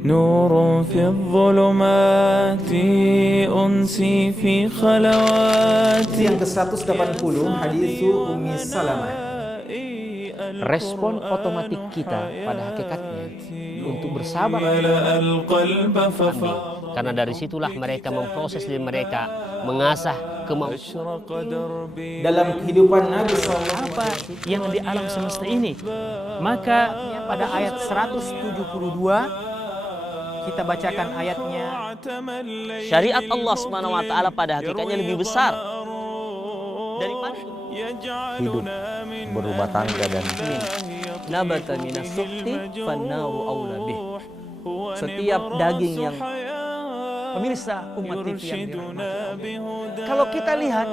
نور في الظلمات أنسي في خلواتي Yang ke-180 hadis Ummi Salamah. Respon otomatik kita pada hakikatnya untuk bersabar kambing. Karena dari situlah mereka memproses diri mereka, mengasah kemampuan Dalam kehidupan Nabi SAW, apa yang di alam semesta ini. Maka pada ayat 172 kita bacakan ayatnya. syariat Allah Subhanahu wa taala pada hakikatnya lebih besar daripada hidup berumah tangga dan Nabata minas suhti fannaru aula bih. Setiap daging yang pemirsa umat TV yang dirahmati Allah, kalau kita lihat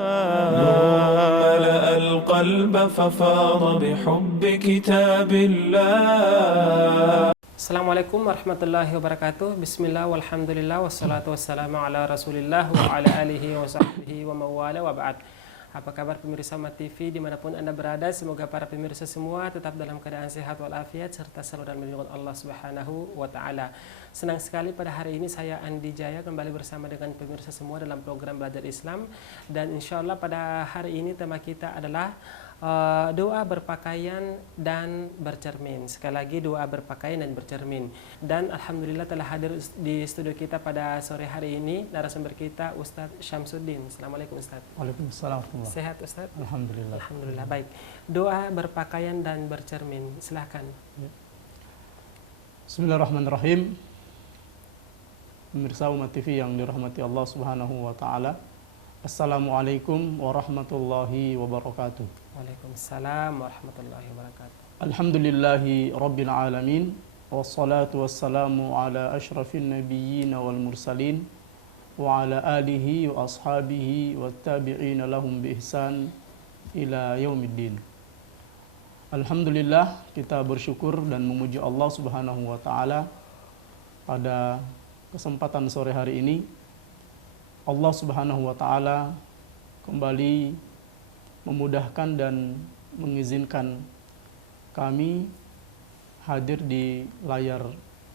ملأ القلب ففاض بحب كتاب الله. Assalamualaikum warahmatullahi wabarakatuh. Bismillah walhamdulillah wassalatu wassalamu ala rasulillah wa ala alihi wa sahbihi wa mawala wa ba'd. Apa kabar pemirsa Umat TV dimanapun Anda berada? Semoga para pemirsa semua tetap dalam keadaan sehat walafiat serta selalu dalam lindungan Allah Subhanahu wa taala. Senang sekali pada hari ini saya Andi Jaya kembali bersama dengan pemirsa semua dalam program Belajar Islam, dan insya Allah pada hari ini tema kita adalah doa berpakaian dan bercermin. Sekali lagi, doa berpakaian dan bercermin. Dan alhamdulillah telah hadir di studio kita pada sore hari ini narasumber kita Ustadz Syamsuddin. Assalamualaikum Ustadz. Waalaikumsalam. Sehat Ustadz? Alhamdulillah. Alhamdulillah, baik. Doa berpakaian dan bercermin, silahkan. Bismillahirrahmanirrahim. Pemirsa Umat TV yang dirahmati Allah Subhanahu wa taala. Assalamualaikum warahmatullahi wabarakatuh. Waalaikumsalam warahmatullahi wabarakatuh. Alhamdulillahi rabbil alamin, wassalatu wassalamu ala asyrafin nabiyyin wal mursalin wa ala alihi wa ashabihi wattabi'ina lahum bi ihsan ila yaumiddin. Alhamdulillah, kita bersyukur dan memuji Allah Subhanahu wa taala pada kesempatan sore hari ini. Allah Subhanahu wa taala kembali memudahkan dan mengizinkan kami hadir di layar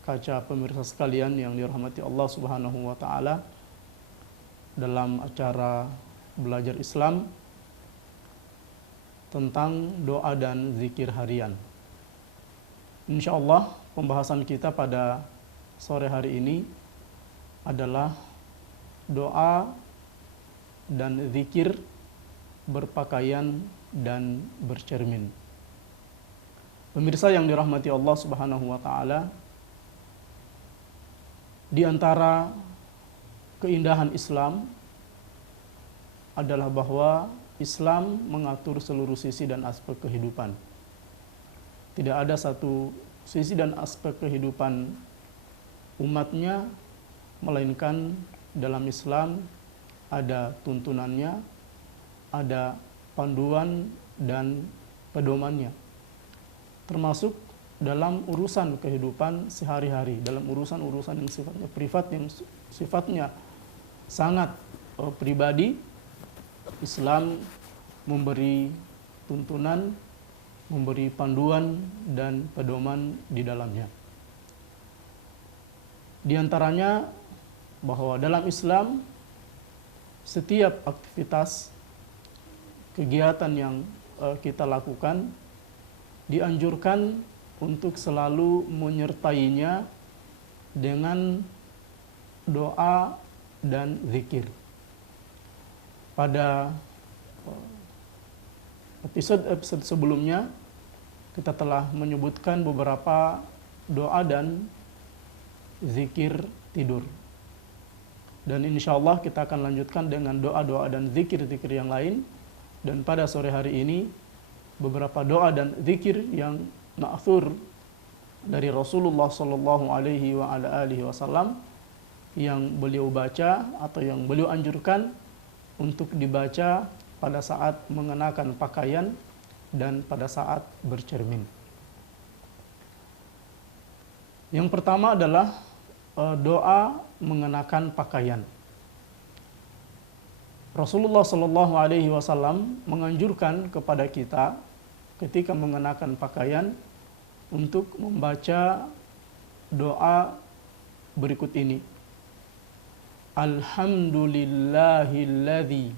kaca pemirsa sekalian yang dirahmati Allah Subhanahu wa taala dalam acara Belajar Islam tentang doa dan zikir harian. Insyaallah pembahasan kita pada sore hari ini adalah doa dan zikir berpakaian dan bercermin. Pemirsa yang dirahmati Allah Subhanahu wa taala, di antara keindahan Islam adalah bahwa Islam mengatur seluruh sisi dan aspek kehidupan. Tidak ada satu sisi dan aspek kehidupan umatnya melainkan dalam Islam ada tuntunannya, ada panduan dan pedomannya. Termasuk dalam urusan kehidupan sehari-hari, dalam urusan-urusan yang sifatnya privat, yang sifatnya sangat pribadi, Islam memberi tuntunan, memberi panduan dan pedoman di dalamnya. Di antaranya bahwa dalam Islam setiap aktivitas kegiatan yang kita lakukan dianjurkan untuk selalu menyertainya dengan doa dan zikir. Pada episode sebelumnya kita telah menyebutkan beberapa doa dan zikir tidur. Dan insya Allah kita akan lanjutkan dengan doa-doa dan zikir-zikir yang lain. Dan pada sore hari ini beberapa doa dan zikir yang ma'thur dari Rasulullah Sallallahu Alaihi Wasallam yang beliau baca atau yang beliau anjurkan untuk dibaca pada saat mengenakan pakaian dan pada saat bercermin. Yang pertama adalah doa mengenakan pakaian. Rasulullah Shallallahu Alaihi Wasallam menganjurkan kepada kita ketika mengenakan pakaian untuk membaca doa berikut ini. Alhamdulillahilladzi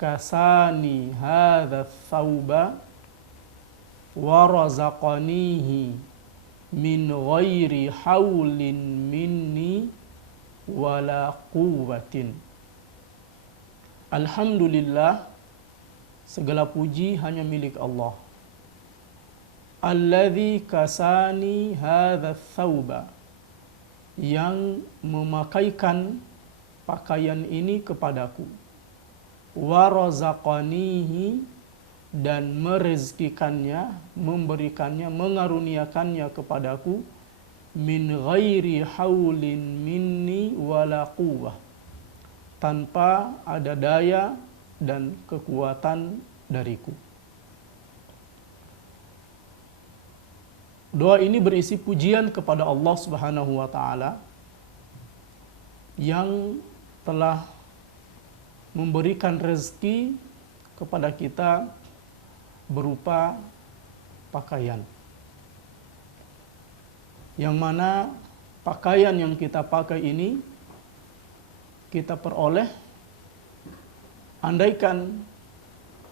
kasani hadha thawba wa razaqanihi min ghairi haulin minni wala quwwatin. Alhamdulillah, segala puji hanya milik Allah. Alladzi kasani hadha thawba, yang memakaikan pakaian ini kepadaku. Wa razaqanihi, dan merezkikannya, memberikannya, mengaruniakannya kepadaku. Min ghairi haulin minni wala quwwah, tanpa ada daya dan kekuatan dariku. Doa ini berisi pujian kepada Allah Subhanahu wa taala yang telah memberikan rezeki kepada kita berupa pakaian. Yang mana pakaian yang kita pakai ini kita peroleh andaikan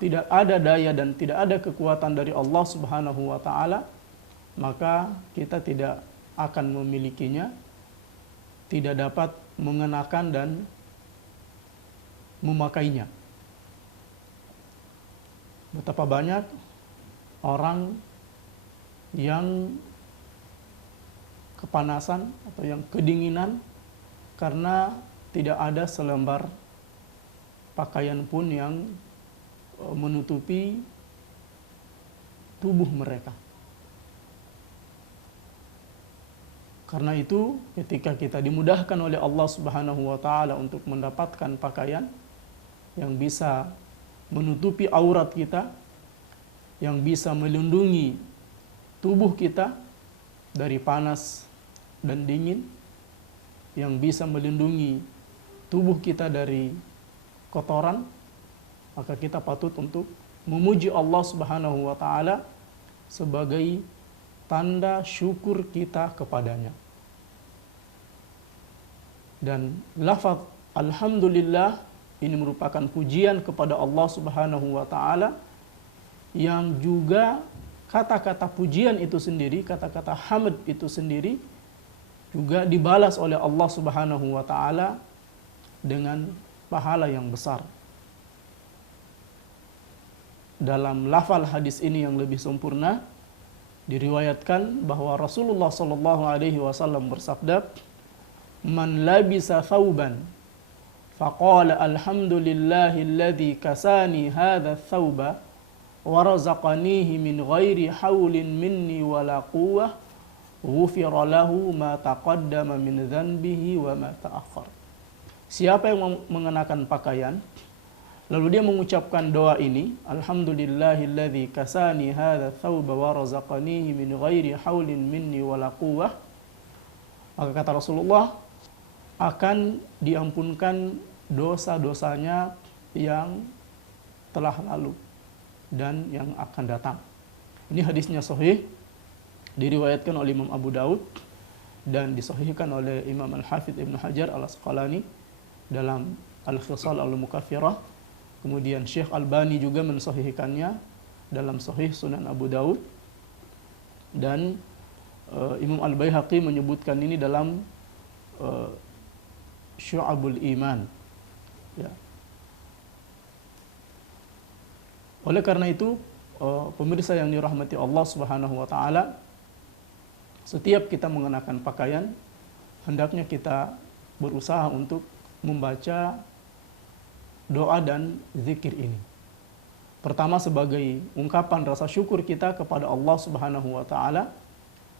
tidak ada daya dan tidak ada kekuatan dari Allah Subhanahu wa taala, maka kita tidak akan memilikinya, tidak dapat mengenakan dan memakainya. Betapa banyak orang yang kepanasan atau yang kedinginan karena tidak ada selembar pakaian pun yang menutupi tubuh mereka. Karena itu, ketika kita dimudahkan oleh Allah Subhanahu wa taala untuk mendapatkan pakaian yang bisa menutupi aurat kita, yang bisa melindungi tubuh kita dari panas dan dingin, yang bisa melindungi tubuh kita dari kotoran, maka kita patut untuk memuji Allah Subhanahu wa taala sebagai tanda syukur kita kepadanya. Dan lafaz alhamdulillah ini merupakan pujian kepada Allah Subhanahu wa taala, yang juga kata-kata pujian itu sendiri, kata-kata hamd itu sendiri juga dibalas oleh Allah Subhanahu wa taala dengan pahala yang besar. Dalam lafal hadis ini yang lebih sempurna diriwayatkan bahwa Rasulullah sallallahu alaihi wasallam bersabda, "Man labisa thawban faqala alhamdulillahilladzi kasani hadha thawba wa razaqanihi min ghairi haulin minni wala quwwah, ghufira lahu ma taqaddama min dhanbihi wa ma ta'akhkhar." Siapa yang mengenakan pakaian lalu dia mengucapkan doa ini, alhamdulillahilladzi kasani hadza thawba wa razaqanihi min ghairi haulin minni wala quwwah, maka kata Rasulullah akan diampunkan dosa-dosanya yang telah lalu dan yang akan datang. Ini hadisnya sahih, diriwayatkan oleh Imam Abu Daud dan disahihkan oleh Imam Al-Hafidz Ibnu Hajar Al-Asqalani dalam Al-Khisal Al-Mukaffirah. Kemudian Syekh Albani juga mensahihkannya dalam Sahih Sunan Abu Daud, dan Imam Al-Baihaqi menyebutkan ini dalam Syu'abul Iman. Ya. Oleh karena itu, pemirsa yang dirahmati Allah Subhanahu wa taala, setiap kita mengenakan pakaian, hendaknya kita berusaha untuk membaca doa dan zikir ini. Pertama sebagai ungkapan rasa syukur kita kepada Allah Subhanahu wa taala.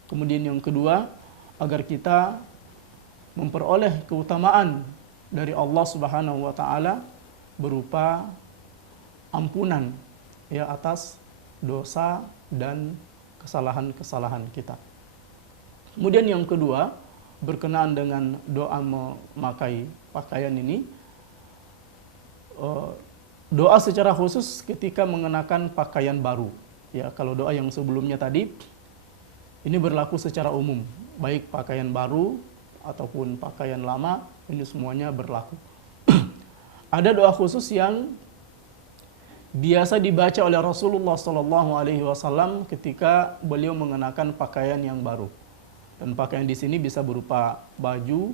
Kemudian yang kedua, agar kita memperoleh keutamaan dari Allah Subhanahu wa taala berupa ampunan ya atas dosa dan kesalahan-kesalahan kita. Kemudian yang kedua, berkenaan dengan doa memakai pakaian ini, doa secara khusus ketika mengenakan pakaian baru. Ya, kalau doa yang sebelumnya tadi ini berlaku secara umum, baik pakaian baru ataupun pakaian lama, ini semuanya berlaku. Ada doa khusus yang biasa dibaca oleh Rasulullah SAW ketika beliau mengenakan pakaian yang baru. Dan pakaian di sini bisa berupa baju,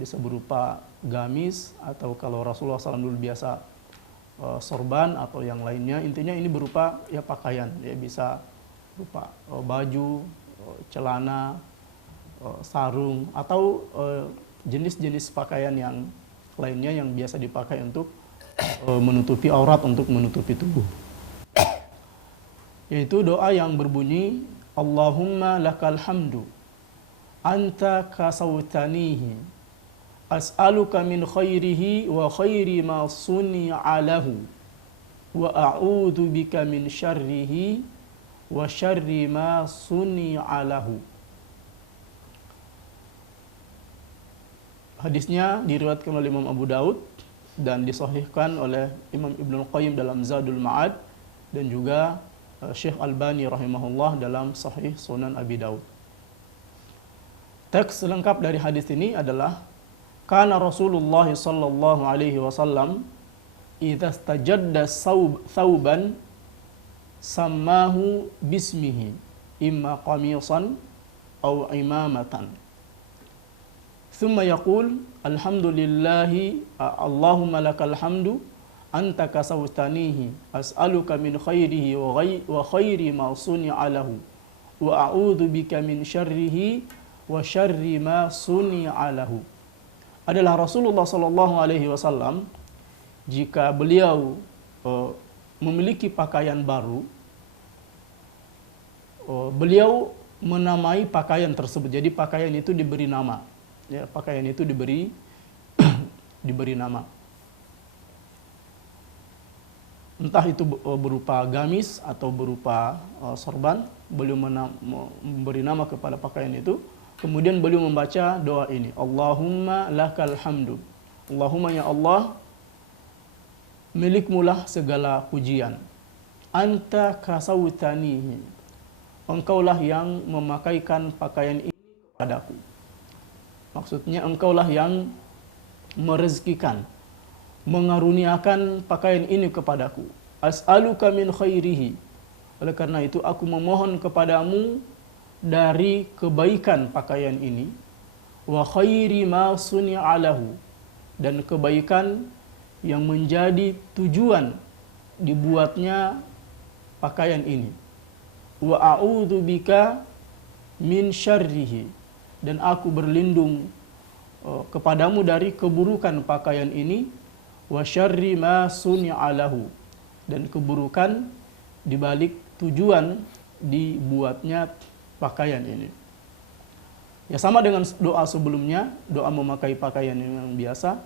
bisa berupa gamis, atau kalau Rasulullah SAW dulu biasa sorban atau yang lainnya. Intinya ini berupa ya pakaian, ya bisa berupa baju, celana, sarung, atau jenis-jenis pakaian yang lainnya yang biasa dipakai untuk menutupi aurat, untuk menutupi tubuh. Yaitu doa yang berbunyi, Allahumma lakal hamdu anta kasawtanihi as'aluka min khairihi wa khairi ma suni'a lahu wa a'udzu bika min syarrihi wa syarri ma suni'a lahu. Hadisnya diriwayatkan oleh Imam Abu Daud dan disahihkan oleh Imam Ibnul Qayyim dalam Zadul Ma'ad dan juga Syekh Albani rahimahullah dalam Sahih Sunan Abi Daud. Teks lengkap dari hadis ini adalah kana Rasulullah sallallahu alaihi wasallam idza istajadda thawban sammahu bismihi imma qamisan aw imamatan. Thumma yaqul alhamdulillahi Allahumma lakal hamdu anta kasawtanihi as'aluka min khairihi wa khairi ma suni'a lahu wa a'udzu bika min syarrihi wa syarri ma suni'a lahu. Adalah Rasulullah sallallahu alaihi wasallam jika beliau memiliki pakaian baru, beliau menamai pakaian tersebut. Jadi pakaian itu diberi nama. Ya, pakaian itu diberi nama. Entah itu berupa gamis atau berupa sorban, beliau memberi nama kepada pakaian itu. Kemudian beliau membaca doa ini, Allahumma lakal hamdu. Allahumma ya Allah, milikmulah segala pujian. Anta kasawtanihi. Engkaulah yang memakaikan pakaian ini kepadaku. Maksudnya engkaulah yang merezkikan, mengaruniakan pakaian ini kepadaku. As'aluka min khairihi. Oleh karena itu aku memohon kepadamu dari kebaikan pakaian ini. Wa khairi ma suni'a lahu. Dan kebaikan yang menjadi tujuan dibuatnya pakaian ini. Wa a'udzu bika min syarrihi. Dan aku berlindung kepadamu dari keburukan pakaian ini. Wa syarri ma suni'a lahu. Dan keburukan dibalik tujuan dibuatnya pakaian ini. Ya sama dengan doa sebelumnya, doa memakai pakaian yang biasa.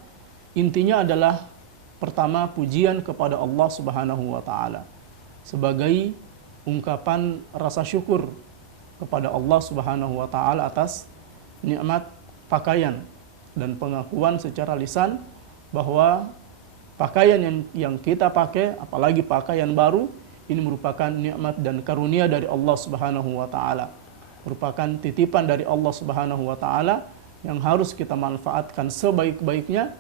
Intinya adalah pertama pujian kepada Allah Subhanahu wa taala sebagai ungkapan rasa syukur kepada Allah Subhanahu wa taala atas nikmat pakaian dan pengakuan secara lisan bahwa pakaian yang kita pakai, apalagi pakaian baru, ini merupakan nikmat dan karunia dari Allah Subhanahu wa taala. Merupakan titipan dari Allah Subhanahu wa taala yang harus kita manfaatkan sebaik-baiknya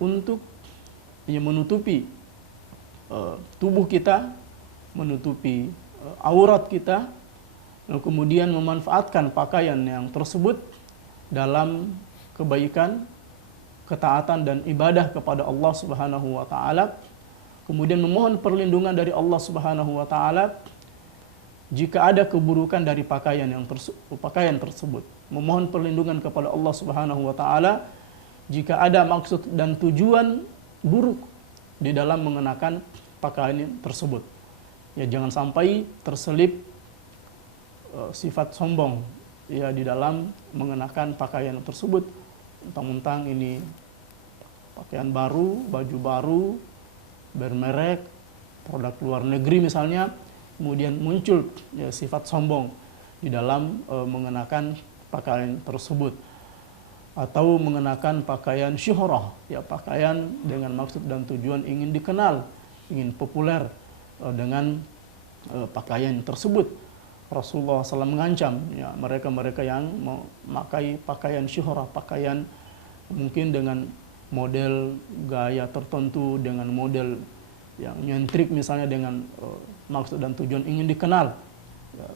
untuk menutupi tubuh kita, menutupi aurat kita, dan kemudian memanfaatkan pakaian yang tersebut dalam kebaikan, ketaatan dan ibadah kepada Allah Subhanahu wa taala. Kemudian memohon perlindungan dari Allah Subhanahu wa taala jika ada keburukan dari pakaian tersebut. Memohon perlindungan kepada Allah Subhanahu wa taala jika ada maksud dan tujuan buruk di dalam mengenakan pakaian tersebut. Ya, jangan sampai terselip sifat sombong ya di dalam mengenakan pakaian tersebut. Mentang-mentang ini pakaian baru, baju baru, bermerek, produk luar negeri misalnya, kemudian muncul ya, sifat sombong di dalam mengenakan pakaian tersebut. Atau mengenakan pakaian syuhrah, ya pakaian dengan maksud dan tujuan ingin dikenal, ingin populer dengan pakaian tersebut. Rasulullah SAW mengancam ya mereka-mereka yang memakai pakaian syuhrah, pakaian mungkin dengan model gaya tertentu, dengan model yang nyentrik misalnya, dengan maksud dan tujuan ingin dikenal. Ya,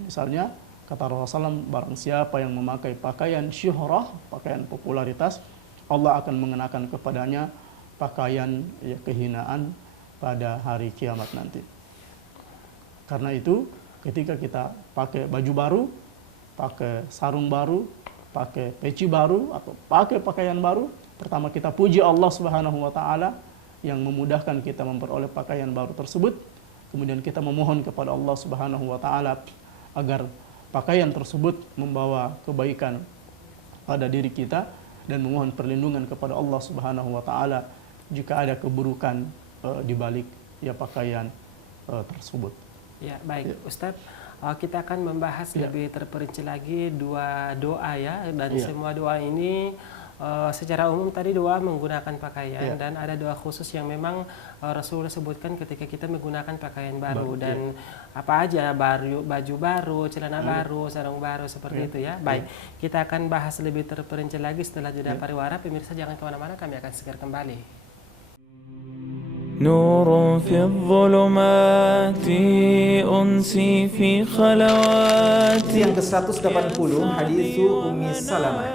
misalnya kata Rasulullah SAW, barang siapa yang memakai pakaian syuhrah, pakaian popularitas, Allah akan mengenakan kepadanya pakaian ya, kehinaan pada hari kiamat nanti. Karena itu ketika kita pakai baju baru, pakai sarung baru, pakai peci baru atau pakai pakaian baru, pertama kita puji Allah Subhanahu wa taala yang memudahkan kita memperoleh pakaian baru tersebut. Kemudian kita memohon kepada Allah Subhanahu wa taala agar pakaian tersebut membawa kebaikan pada diri kita, dan memohon perlindungan kepada Allah Subhanahu wa taala jika ada keburukan di balik ya pakaian tersebut. Ya, baik Ya. Ustadz, kita akan membahas Ya. lebih terperinci lagi dua doa ya, dan Ya. semua doa ini secara umum tadi doa menggunakan pakaian, Ya. dan ada doa khusus yang memang Rasulullah sebutkan ketika kita menggunakan pakaian baru, Baru, dan apa aja, baju baru, celana baru, sarung baru, seperti Ya. itu ya. Baik, kita akan bahas lebih terperinci lagi setelah jeda pariwara. Pemirsa jangan kemana-mana, kami akan segera kembali. نور في الظلمات أنسي في خلواتي Yang ke-180 hadisu Ummi Salamah.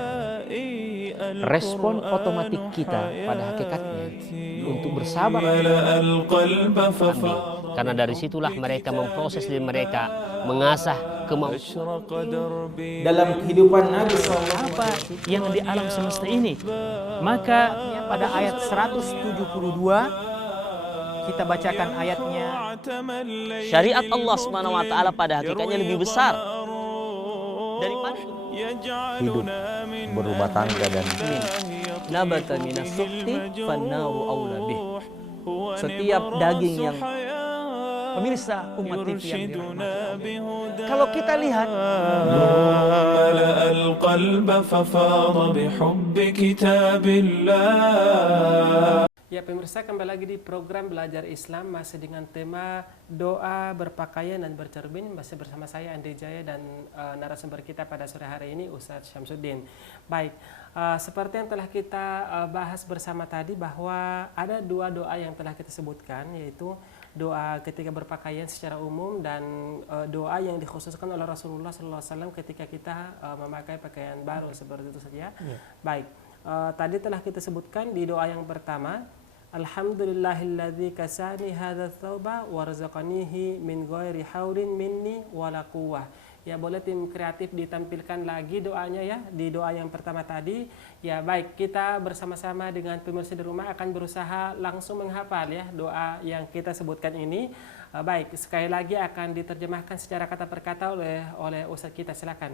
Respon otomatik kita pada hakikatnya untuk bersabar, ملأ القلب ففاض karena dari situlah mereka memproses diri mereka, mengasah kemampuan. أشرق دربي Dalam kehidupan Nabi SAW, Apa yang di alam semesta ini? Maka pada ayat 172 kita bacakan ayatnya. Syariat Allah Subhanahu wa taala pada hakikatnya lebih besar daripada hidup berumah tangga dan nabata minas suhti fannaru aula bih. Setiap daging yang pemirsa umat TV yang dirahmati Allah. Kalau kita lihat ملأ القلب ففاض بحب كتاب الله. Ya pemirsa, kembali lagi di program Belajar Islam, masih dengan tema doa berpakaian dan bercermin, masih bersama saya Andri Jaya dan narasumber kita pada sore hari ini Ustadz Syamsuddin. Baik, seperti yang telah kita bahas bersama tadi, bahwa ada dua doa yang telah kita sebutkan, yaitu doa ketika berpakaian secara umum dan doa yang dikhususkan oleh Rasulullah SAW ketika kita memakai pakaian baru, seperti itu saja. Baik, tadi telah kita sebutkan di doa yang pertama, Alhamdulillahilladzi kasani hadza tsauba warzaqanihi min ghairi haulin minni wala quwwah. Ya, boleh tim kreatif ditampilkan lagi doanya ya, di doa yang pertama tadi. Ya, baik, kita bersama-sama dengan pemirsa di rumah akan berusaha langsung menghafal ya doa yang kita sebutkan ini. Baik, sekali lagi akan diterjemahkan secara kata per kata oleh Ustadz kita, silakan.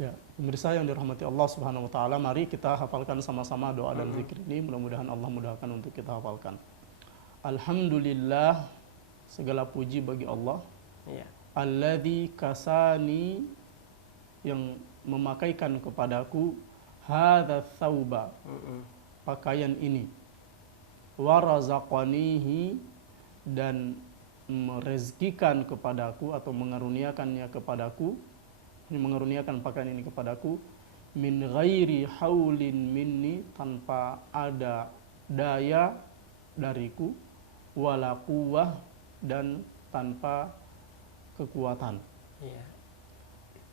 Ya, pemirsa yang dirahmati Allah Subhanahu wa taala, mari kita hafalkan sama-sama doa dan zikir ini. Mudah-mudahan Allah mudahkan untuk kita hafalkan. Alhamdulillah, segala puji bagi Allah. Ya. Alladzi kasani, yang memakaikan kepadaku hadza tsauba, pakaian ini. Wa razaqanihi, dan merezkikan kepadaku atau mengaruniakannya kepadaku, mengaruniakan pakaian ini kepadaku, min ghairi haulin minni, tanpa ada daya dariku, wala quwwah, dan tanpa kekuatan. Ya.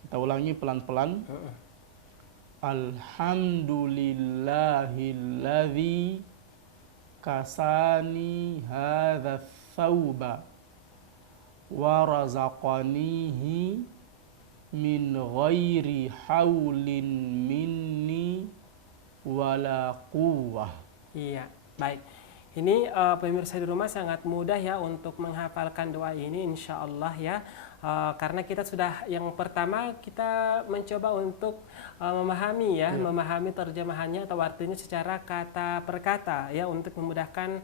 Kita ulangi pelan-pelan. Alhamdulillahilladzi kasani hadza tsauba wa razaqanihi min ghairi haulin minni wala quwwah. Iya, baik. Ini pemirsa di rumah sangat mudah ya untuk menghafalkan doa ini, insya Allah ya. Karena kita sudah, yang pertama kita mencoba untuk memahami ya, memahami terjemahannya atau artinya secara kata per kata ya, untuk memudahkan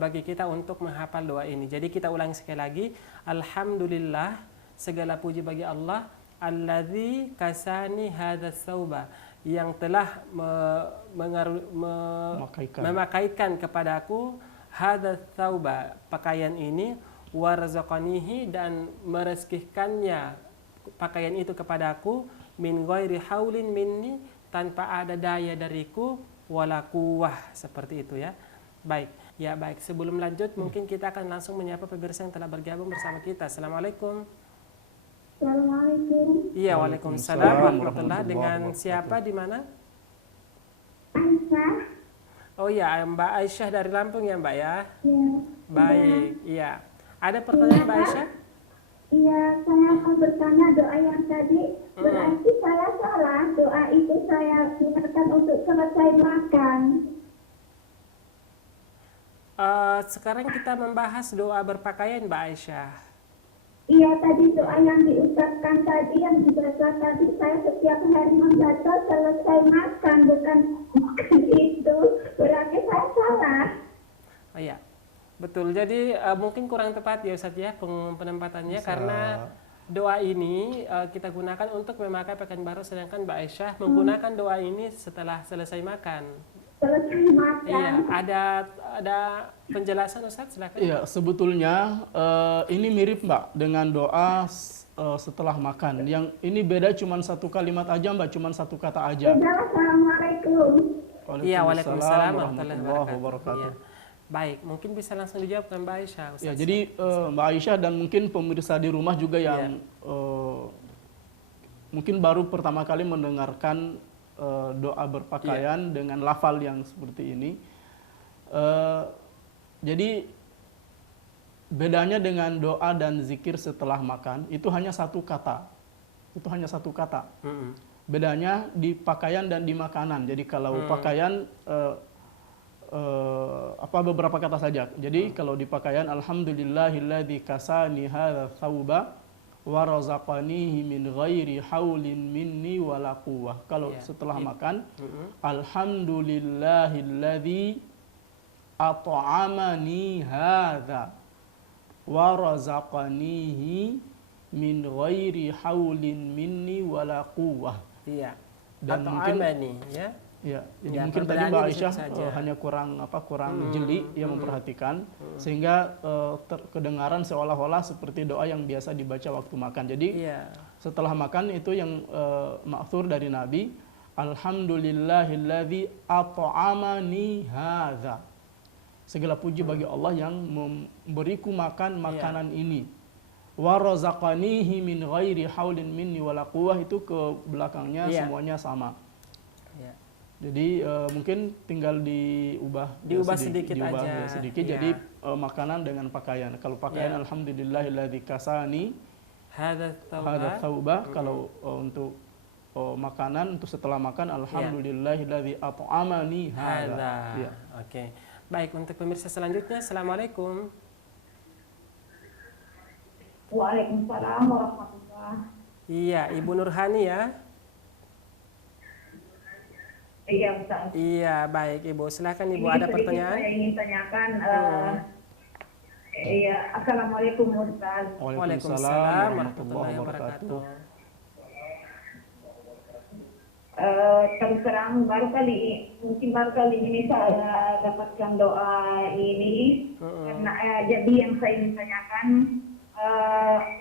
bagi kita untuk menghafal doa ini. Jadi kita ulangi sekali lagi. Alhamdulillah, segala puji bagi Allah, alladzi kasani hadza tsauba, yang telah memakaikan kepadaku hadza tsauba, pakaian ini, warzaqanihi, dan merezkikannya pakaian itu kepadaku, min ghairi haulin minni, tanpa ada daya dariku, wala quwwah, seperti itu ya. Baik. Ya baik, sebelum lanjut mungkin kita akan langsung menyapa pemirsa yang telah bergabung bersama kita. Assalamualaikum. Assalamualaikum. Iya, waalaikumsalam warahmatullahi. Dengan siapa di mana? Aisyah. Oh iya, Mbak Aisyah dari Lampung ya Mbak ya. Ya. Baik, iya. Ada pertanyaan Mbak Aisyah? Iya, saya akan bertanya doa yang tadi. Berarti saya salah, doa itu saya gunakan untuk selesai makan. Sekarang kita membahas doa berpakaian Mbak Aisyah. Iya, tadi doa yang diucapkan tadi, yang dibaca tadi, saya setiap hari membaca selesai makan, bukan itu. Berarti saya salah. Oh iya, betul. Jadi mungkin kurang tepat ya Ustadz ya penempatannya, karena doa ini kita gunakan untuk memakai pakaian baru, sedangkan Mbak Aisyah menggunakan doa ini setelah selesai makan. Selesai makan. Iya, ada penjelasan Ustadz, silakan. Iya, sebetulnya ini mirip Mbak dengan doa setelah makan. Yang ini beda cuma satu kalimat aja Mbak, cuma satu kata aja. Assalamualaikum. Iya, waalaikumsalam warahmatullahi wabarakatuh. wabarakatuh. Iya. Baik, mungkin bisa langsung dijawab kan Mbak Aisyah. Ustaz. Ya, jadi Mbak Aisyah dan mungkin pemirsa di rumah juga yang mungkin baru pertama kali mendengarkan doa berpakaian dengan lafal yang seperti ini. Jadi bedanya dengan doa dan zikir setelah makan itu hanya satu kata. Itu hanya satu kata. Bedanya di pakaian dan di makanan. Jadi kalau pakaian beberapa kata saja. Jadi kalau di pakaian, alhamdulillahilladzi kasani hadza thawba wa razaqanihi min ghairi haulin minni wala quwwah. Kalau setelah makan, alhamdulillahilladzi at'amani hadza wa razaqanihi min ghairi haulin minni wala quwwah. Iya. Dan atau mungkin amani, ya. Ya, jadi Ya, mungkin tadi perbedaannya Mbak di Aisyah situ saja. hanya kurang jeli yang memperhatikan sehingga kedengaran seolah-olah seperti doa yang biasa dibaca waktu makan. Jadi setelah makan itu yang ma'thur dari Nabi, alhamdulillahilladzi at'amani hadza. Segala puji bagi Allah yang memberiku makan makanan ini. Wa razaqanihi min ghairi haulin minni wala quwwah, itu ke belakangnya semuanya sama. Jadi mungkin tinggal diubah sedikit aja. Jadi makanan dengan pakaian. Kalau pakaian alhamdulillahilladzi kasani hadza thawba. Kalau untuk makanan, untuk setelah makan alhamdulillahilladzi at'amani hadza. Ya. Oke. Baik, untuk pemirsa selanjutnya, assalamualaikum. Waalaikumsalam warahmatullahi. Iya, Ibu Nurhani ya. Iya, Ustaz. Iya, baik Ibu. Silakan Ibu, Ini ada pertanyaan? Saya ingin tanyakan. Iya, assalamualaikum Ustaz. Waalaikumsalam warahmatullahi wabarakatuh. Terus terang mungkin baru kali ini saya dapatkan doa ini karena jadi yang saya ingin tanyakan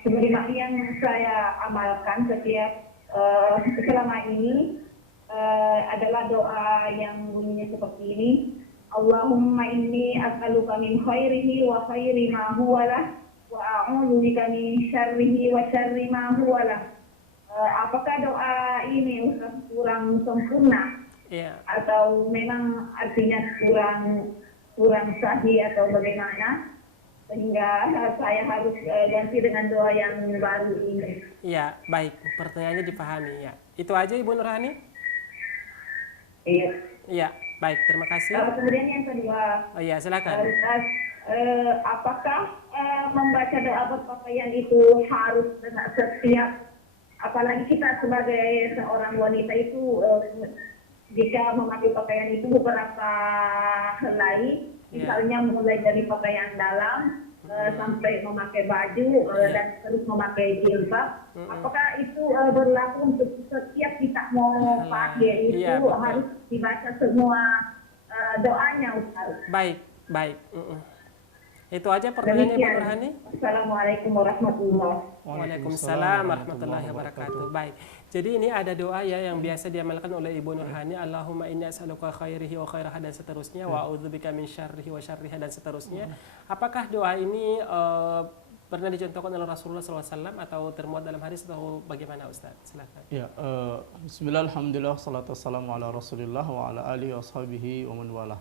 sebagaimana yang saya amalkan setiap selama ini adalah doa yang bunyinya seperti ini. Allahumma inni as'aluka min khairihi wa khairi ma huwa lah wa a'udzu bika min syarrihi wa syarri ma huwa lah. Apakah doa ini Ustaz kurang sempurna? Atau memang artinya kurang sahih atau bagaimana? Sehingga saya harus ganti dengan doa yang baru ini. Iya, baik. Pertanyaannya dipahami ya. Itu aja Ibu Nurhani? Iya. Iya, baik. Terima kasih. Kemudian yang kedua. Oh iya, silakan. Apakah membaca doa berpakaian itu harus setiap, apalagi kita sebagai seorang wanita itu jika memakai pakaian itu beberapa helai, misalnya mulai dari pakaian dalam sampai memakai baju dan terus memakai jilbab, apakah itu berlaku untuk setiap kita mau pakai itu harus dibaca semua doanya, Ustaz? Baik. Itu aja pertanyaannya Bu Demikian. Nurhani. Assalamualaikum warahmatullahi wabarakatuh. Waalaikumsalam warahmatullahi wabarakatuh. Baik. Jadi ini ada doa ya yang biasa diamalkan oleh Ibu Nurhani. Allahumma inni as'aluka khairihi wa khairaha dan seterusnya. Wa a'udzubika min syarrihi wa syarriha dan seterusnya. Apakah doa ini pernah dicontohkan oleh Rasulullah SAW atau termuat dalam hadis atau bagaimana Ustaz? Silakan. Ya, bismillah, alhamdulillah, salatu wassalamu ala rasulillah wa ala alihi wa sahbihi wa man wala.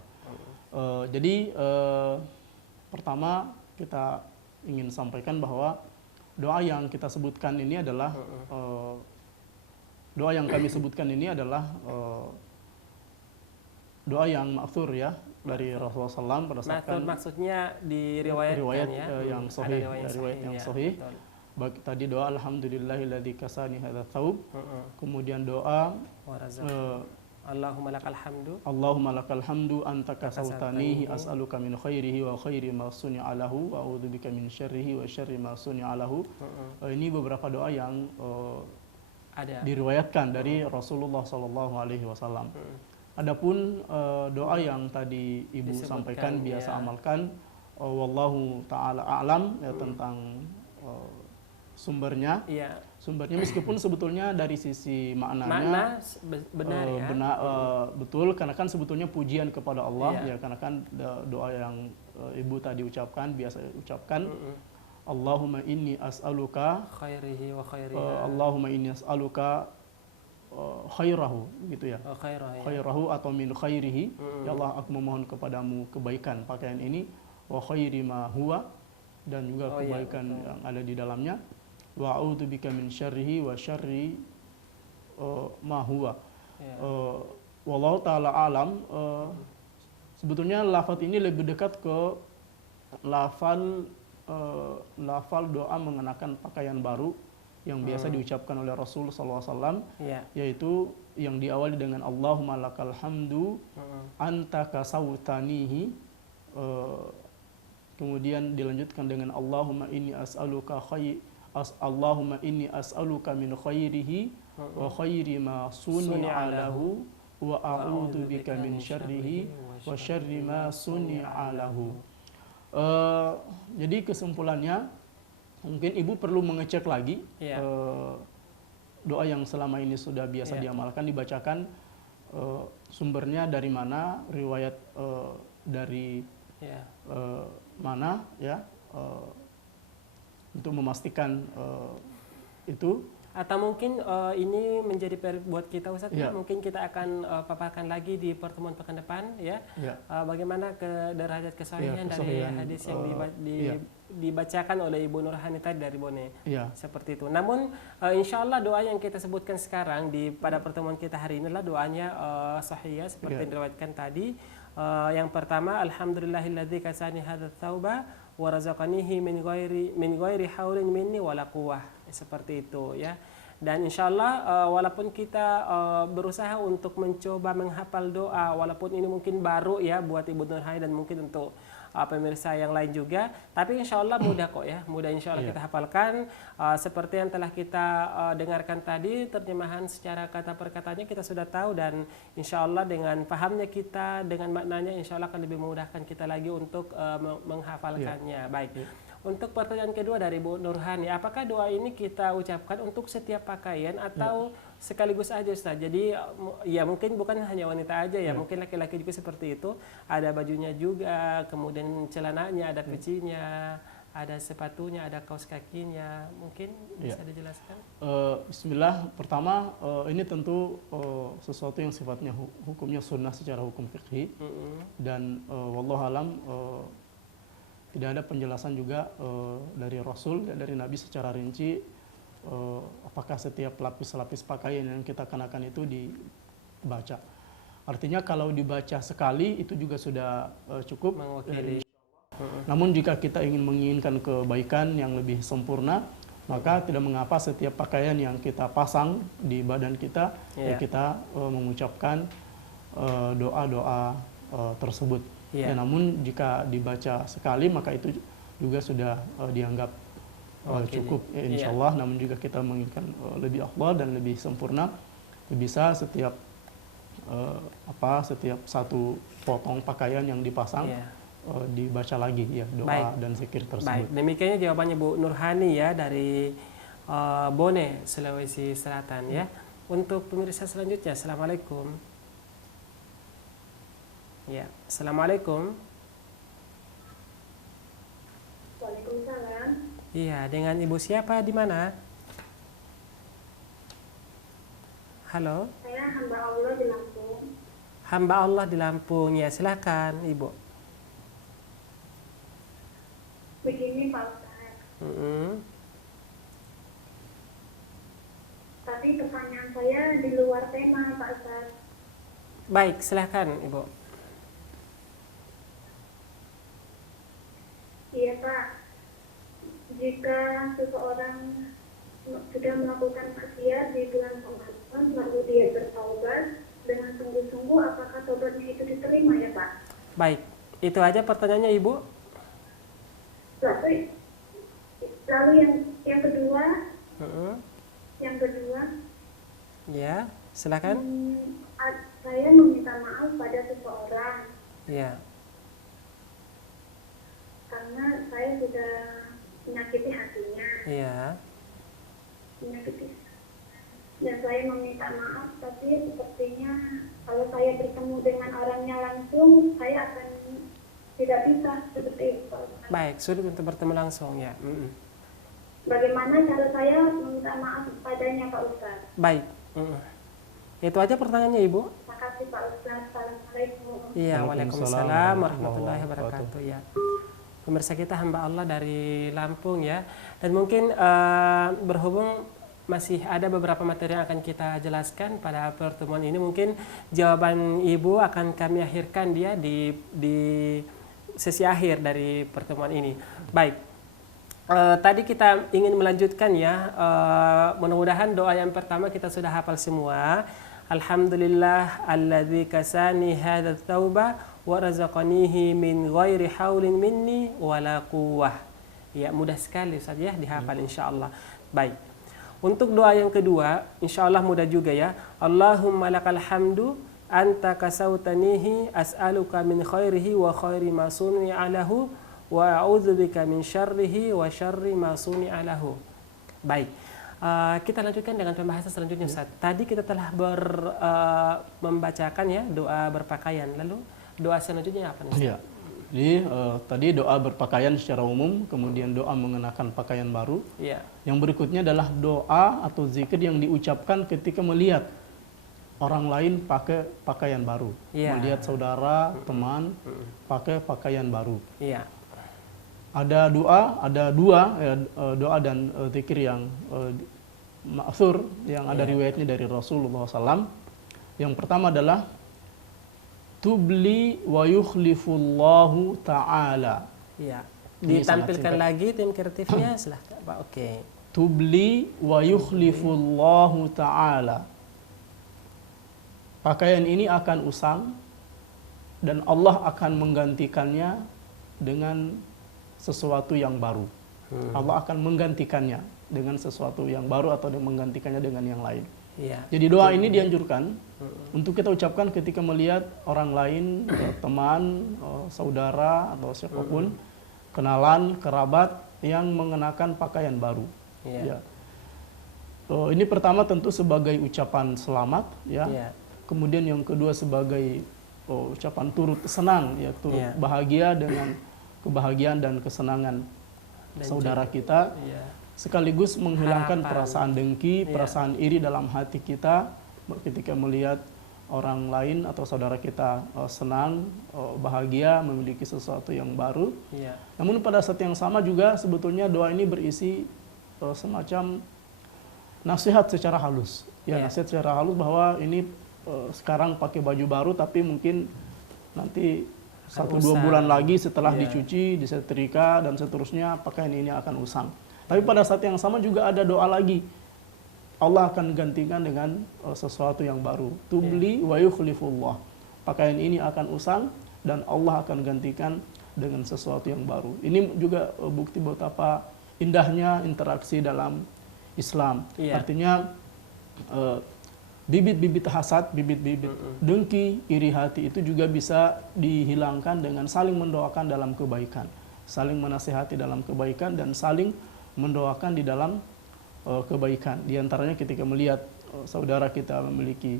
Jadi pertama kita ingin sampaikan bahwa doa yang kita sebutkan ini adalah doa yang kami sebutkan ini adalah doa yang ma'thur ya dari Rasulullah SAW berdasarkan Maksudnya diriwayatkan riwayat ya. yang Ada sahih, riwayat yang ya, sahih. betul. Bagi tadi doa alhamdulillahilladzi kasani hadza tsaub. Kemudian doa Allahumma lakal hamdu. Allahumma lakal hamdu anta kasautanihi as'aluka min khairihi wa khairi ma suni'a lahu wa a'udzubika min syarrihi wa syarri ma suni'a lahu. Ini beberapa doa yang Ada. diriwayatkan dari Rasulullah sallallahu alaihi wasallam. Adapun doa yang tadi Ibu Disebutkan, sampaikan biasa ya. amalkan wallahu taala a'lam ya, tentang sumbernya. Iya. Sumbernya meskipun sebetulnya dari sisi Makna maknanya benar ya. betul, karena kan sebetulnya pujian kepada Allah Iya. ya, karena kan doa yang Ibu tadi ucapkan biasa ucapkan Allahumma inni as'aluka Khairihi wa khairiha. Allahumma inni as'aluka khairahu gitu ya. Khairah ya. Khairahu atau min khairihi. Ya Allah, aku memohon kepadamu kebaikan pakaian ini, wa khairi ma huwa, dan juga kebaikan yang ada di dalamnya. Wa a'udzubika min syarrihi wa syarri ma huwa. Wallahu taala alam. Sebetulnya lafaz ini lebih dekat ke lafal doa mengenakan pakaian baru yang biasa diucapkan oleh Rasul SAW, yaitu yang diawali dengan Allahumma lakal hamdu anta kasautanihi, kemudian dilanjutkan dengan Allahumma inni as'aluka Allahumma inni as'aluka min khairihi wa khairi ma suni'a lahu wa a'udzu bika min syarrihi wa syarri ma suni'a lahu. Jadi kesimpulannya mungkin Ibu perlu mengecek lagi doa yang selama ini sudah biasa diamalkan, dibacakan sumbernya dari mana, riwayat dari mana ya, untuk memastikan itu. Atau mungkin ini menjadi buat kita Ustaz, mungkin kita akan paparkan lagi di pertemuan pekan depan ya. Bagaimana derajat kesahihan dari hadis yang dibacakan oleh Ibu Nurhani tadi dari Bone. Seperti itu. Namun insya Allah doa yang kita sebutkan sekarang pada pertemuan kita hari ini adalah doanya sahih ya, seperti yang diriwayatkan tadi. Yang pertama, alhamdulillahilladzi kasani hadza tsauba wa razaqanihi min ghairi haulin minni wala quwwah. Seperti itu ya. Dan insya Allah walaupun kita berusaha untuk mencoba menghafal doa, walaupun ini mungkin baru ya buat Ibu Nurhani dan mungkin untuk pemirsa yang lain juga, tapi insya Allah mudah kok ya, mudah insya Allah kita hafalkan. Seperti yang telah kita dengarkan tadi, terjemahan secara kata per katanya kita sudah tahu, dan insya Allah dengan pahamnya kita, dengan maknanya insya Allah akan lebih memudahkan kita lagi untuk menghafalkannya. Baik. Untuk pertanyaan kedua dari Bu Nurhani, apakah doa ini kita ucapkan untuk setiap pakaian atau sekaligus aja Ustaz? Jadi ya mungkin bukan hanya wanita aja ya, mungkin laki-laki juga seperti itu. Ada bajunya juga, kemudian celananya, ada pecinya, ada sepatunya, ada kaos kakinya. Mungkin bisa dijelaskan? Bismillah, pertama ini tentu sesuatu yang sifatnya hukumnya sunnah secara hukum fikih, dan wallahualam tidak ada penjelasan juga dari Rasul dan dari Nabi secara rinci apakah setiap lapis-lapis pakaian yang kita kenakan itu dibaca. Artinya kalau dibaca sekali itu juga sudah cukup. Namun jika kita ingin menginginkan kebaikan yang lebih sempurna, maka tidak mengapa setiap pakaian yang kita pasang di badan kita, ya kita mengucapkan doa-doa tersebut. Namun jika dibaca sekali maka itu juga sudah dianggap cukup insya Allah. Namun juga kita menginginkan lebih afdal dan lebih sempurna, bisa setiap setiap satu potong pakaian yang dipasang dibaca lagi ya doa Baik. dan zikir Baik, tersebut. demikiannya jawabannya Bu Nurhani ya dari Bone, Sulawesi Selatan ya. Untuk pemirsa selanjutnya, Assalamualaikum. Ya, Assalamualaikum. Waalaikumsalam. Iya, dengan Ibu siapa di mana? Halo, Saya hamba Allah di Lampung. hamba Allah di Lampung. Ya, silakan Ibu. Begini Pak Ustaz, tapi pertanyaan saya di luar tema Pak Ustaz. Baik, silakan Ibu. Iya Pak, jika seseorang sudah melakukan maksiat di bulan Ramadan lalu dia bertaubat dengan sungguh-sungguh, apakah taubatnya itu diterima ya Pak? Baik, itu aja pertanyaannya Ibu. Lalu yang kedua, Ya, silakan. saya meminta maaf pada seseorang Ya, karena saya sudah menyakiti hatinya, iya. dan saya meminta maaf, tapi sepertinya kalau saya bertemu dengan orangnya langsung, saya akan tidak bisa seperti itu. Baik, sulit untuk bertemu langsung ya. Bagaimana cara saya meminta maaf padanya Pak Ustaz? Baik. Itu aja pertanyaannya Ibu. Terima kasih Pak Ustaz. Assalamualaikum. Iya, Waalaikumsalam waalaikumsalam warahmatullahi wabarakatuh. wabarakatuh ya. Pemirsa kita hamba Allah dari Lampung ya. Dan mungkin berhubung masih ada beberapa materi yang akan kita jelaskan pada pertemuan ini, mungkin jawaban Ibu akan kami akhirkan dia di sesi akhir dari pertemuan ini. Baik. Tadi kita ingin melanjutkan ya, mudah-mudahan doa yang pertama kita sudah hafal semua. Alhamdulillah alladzi kasani hadza tauba wa razaqanihi min ghairi haulin minni wala quwwah. Ya, mudah sekali Ustaz ya dihafal insyaallah. Baik. Untuk doa yang kedua, insyaallah mudah juga ya. Allahumma lakal hamdu anta kasautanihi as'aluka min khairihi wa khairi ma suni'a lahu wa a'udzubika min syarrihi wa syarri ma suni'a lahu. Baik. Kita lanjutkan dengan pembahasan selanjutnya Ustaz. Tadi kita telah membacakan ya doa berpakaian. Lalu doa selanjutnya apa Ustaz? Iya. Jadi tadi doa berpakaian secara umum, kemudian doa mengenakan pakaian baru. Iya. Yang berikutnya adalah doa atau zikir yang diucapkan ketika melihat orang lain pakai pakaian baru. Iya. Melihat saudara, teman pakai pakaian baru. Iya. Ada dua ya, doa dan zikir yang ma'thur yang ada riwayatnya dari Rasulullah SAW. Yang pertama adalah tubli wa yukhlifullahu ta'ala. Iya. Ini sangat Ditampilkan singkat. lagi tim kreatifnya silahkan Pak. Oke. Tubli wa yukhlifullahu ta'ala. Pakaian ini akan usang dan Allah akan menggantikannya dengan sesuatu yang baru. Allah akan menggantikannya dengan sesuatu yang baru atau menggantikannya dengan yang lain. Iya. Jadi doa ini dianjurkan untuk kita ucapkan ketika melihat orang lain, teman, saudara atau siapapun, kenalan, kerabat yang mengenakan pakaian baru. Iya. Ya. Ini pertama tentu sebagai ucapan selamat, ya. Iya. Kemudian yang kedua sebagai ucapan turut senang, ya, turut Iya. bahagia dengan kebahagiaan dan kesenangan Dan saudara kita. Iya. Sekaligus menghilangkan Harapan. perasaan dengki, Iya. perasaan iri dalam hati kita ketika melihat orang lain atau saudara kita senang, bahagia, memiliki sesuatu yang baru. Iya. Namun pada saat yang sama juga sebetulnya doa ini berisi semacam nasihat secara halus. Ya, Iya. nasihat secara halus bahwa ini sekarang pakai baju baru tapi mungkin nanti 1-2 bulan lagi setelah Iya. dicuci, disetrika dan seterusnya pakaian ini akan usang. Tapi pada saat yang sama juga ada doa lagi. Allah akan gantikan dengan sesuatu yang baru. Tubli wa yukhlifullah. Pakaian ini akan usang dan Allah akan gantikan dengan sesuatu yang baru. Ini juga bukti betapa indahnya interaksi dalam Islam. Iya. Artinya bibit-bibit hasad, bibit-bibit dengki, iri hati itu juga bisa dihilangkan dengan saling mendoakan dalam kebaikan, saling menasihati dalam kebaikan, dan saling mendoakan di dalam kebaikan. Di antaranya ketika melihat saudara kita memiliki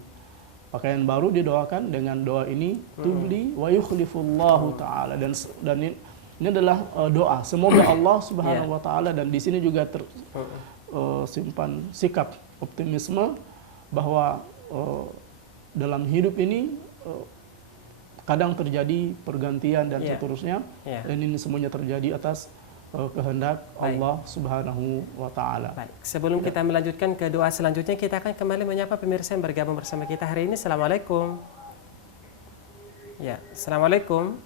pakaian baru, didoakan dengan doa ini, tubli wa yukhlifullahu ta'ala, dan ini adalah doa. Semoga Allah Subhanahu wa taala, dan di sini juga simpan sikap optimisme bahwa dalam hidup ini kadang terjadi pergantian dan seterusnya, dan ini semuanya terjadi atas kehendak Allah Subhanahu wa taala. Baik. Sebelum kita melanjutkan ke doa selanjutnya, kita akan kembali menyapa pemirsa yang bergabung bersama kita hari ini. Assalamualaikum. Ya, assalamualaikum.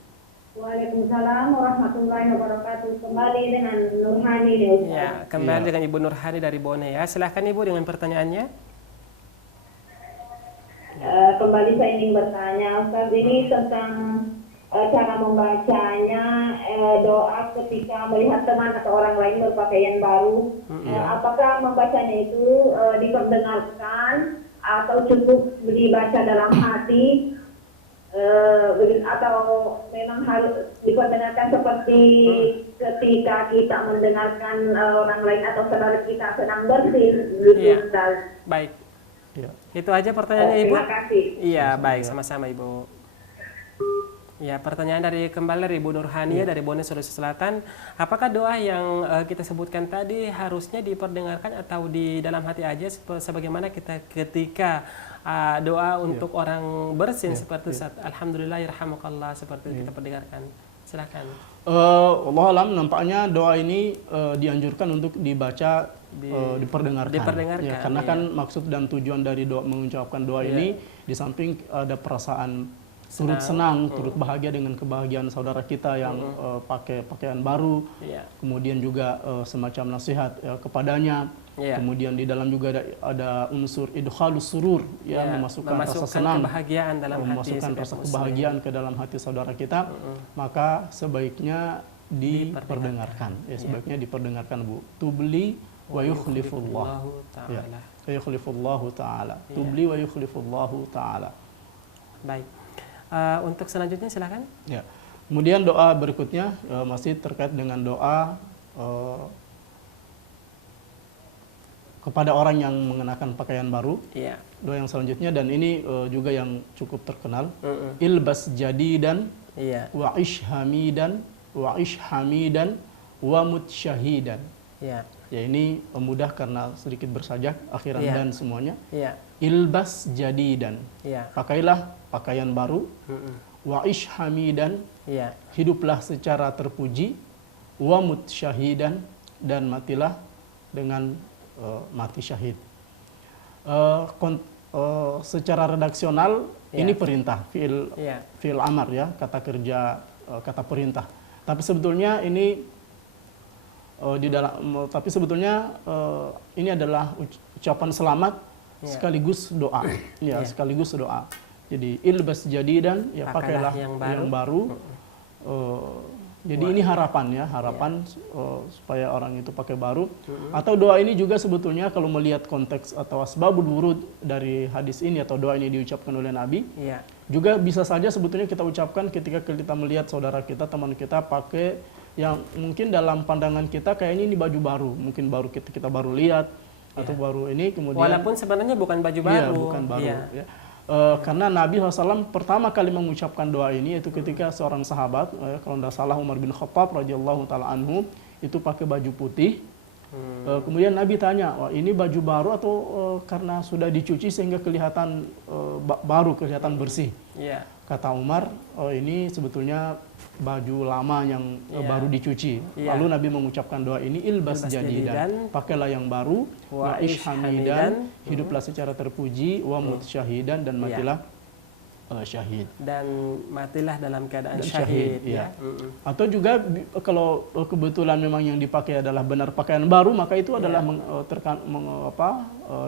Waalaikumsalam warahmatullahi wabarakatuh. Kembali dengan Nurhani nih, Ustaz. Ya, kembali dengan Ibu Nurhani dari Bone ya. Silahkan Ibu dengan pertanyaannya. Kembali saya ingin bertanya, Ustaz, ini tentang cara membacanya doa ketika melihat teman atau orang lain berpakaian baru. Apakah membacanya itu diperdengarkan atau cukup dibaca dalam hati? Atau memang harus diperdengarkan seperti ketika kita mendengarkan orang lain atau saudara kita sedang bersin, Ustaz. Baik. Itu aja pertanyaannya Ibu. Terima kasih. Iya, baik, sama-sama Ibu. Ya, pertanyaan kembali dari Ibu Nurhani dari Bone, Sulawesi Selatan. Apakah doa yang kita sebutkan tadi harusnya diperdengarkan atau di dalam hati aja, sebagaimana kita ketika doa untuk orang bersin seperti saat Alhamdulillah yarhamukallah seperti kita perdengarkan. Silakan. Allah alam, nampaknya doa ini dianjurkan untuk dibaca, diperdengarkan. Ya, karena kan maksud dan tujuan dari doa, mengucapkan doa ini, di samping ada perasaan turut senang, turut bahagia dengan kebahagiaan saudara kita yang pakai pakaian baru, kemudian juga semacam nasihat kepadanya. Kemudian di dalam juga ada unsur idkhalus surur, memasukkan rasa senang, kebahagiaan dalam memasukkan rasa kebahagiaan ke dalam hati saudara kita, maka sebaiknya diperdengarkan. Sebaiknya diperdengarkan, Bu. Tubli wa yukhlifullahu ta'ala. Yukhlifullahu ta'ala. Tubli wa yukhlifullahu ta'ala. Baik. Untuk selanjutnya silakan. Ya. Kemudian doa berikutnya masih terkait dengan doa kepada orang yang mengenakan pakaian baru. Doa yang selanjutnya, dan ini juga yang cukup terkenal. Ilbas jadidan wa ish hamidan wa ish hamidan wa mut syahidan. Ya, ini mudah karena sedikit bersajak akhiran dan semuanya. Ilbas jadidan. Pakailah pakaian baru. Wa ish hamidan. Hiduplah secara terpuji. Wa mut syahidan, dan matilah dengan mati syahid. Secara redaksional ini perintah, fi'il amar, ya, kata kerja, kata perintah. Tapi sebetulnya ini ini adalah ucapan selamat sekaligus doa, sekaligus doa. Jadi ilbas jadidan, ya, pakailah yang baru. Jadi ini harapan, ya, supaya orang itu pakai baru. Atau doa ini juga sebetulnya kalau melihat konteks atau asbabul wurud dari hadis ini atau doa ini diucapkan oleh Nabi, juga bisa saja sebetulnya kita ucapkan ketika kita melihat saudara kita, teman kita pakai yang mungkin dalam pandangan kita kayaknya ini baju baru, mungkin baru kita baru lihat atau baru ini, kemudian walaupun sebenarnya bukan baju baru. Bukan baru. Ya. Karena Nabi SAW pertama kali mengucapkan doa ini itu ketika seorang sahabat, kalau tidak salah Umar bin Khattab radhiyallahu taala anhu, itu pakai baju putih. Kemudian Nabi tanya, wah, ini baju baru atau karena sudah dicuci sehingga kelihatan baru, kelihatan bersih? Kata Umar, ini sebetulnya baju lama yang baru dicuci. Lalu Nabi mengucapkan doa ini, ilbas jadidan, pakailah yang baru, wa ish hamidan, hiduplah secara terpuji, wa mut syahidan, dan matilah syahid. Dan matilah dalam keadaan syahid. Atau juga kalau kebetulan memang yang dipakai adalah benar pakaian baru, maka itu adalah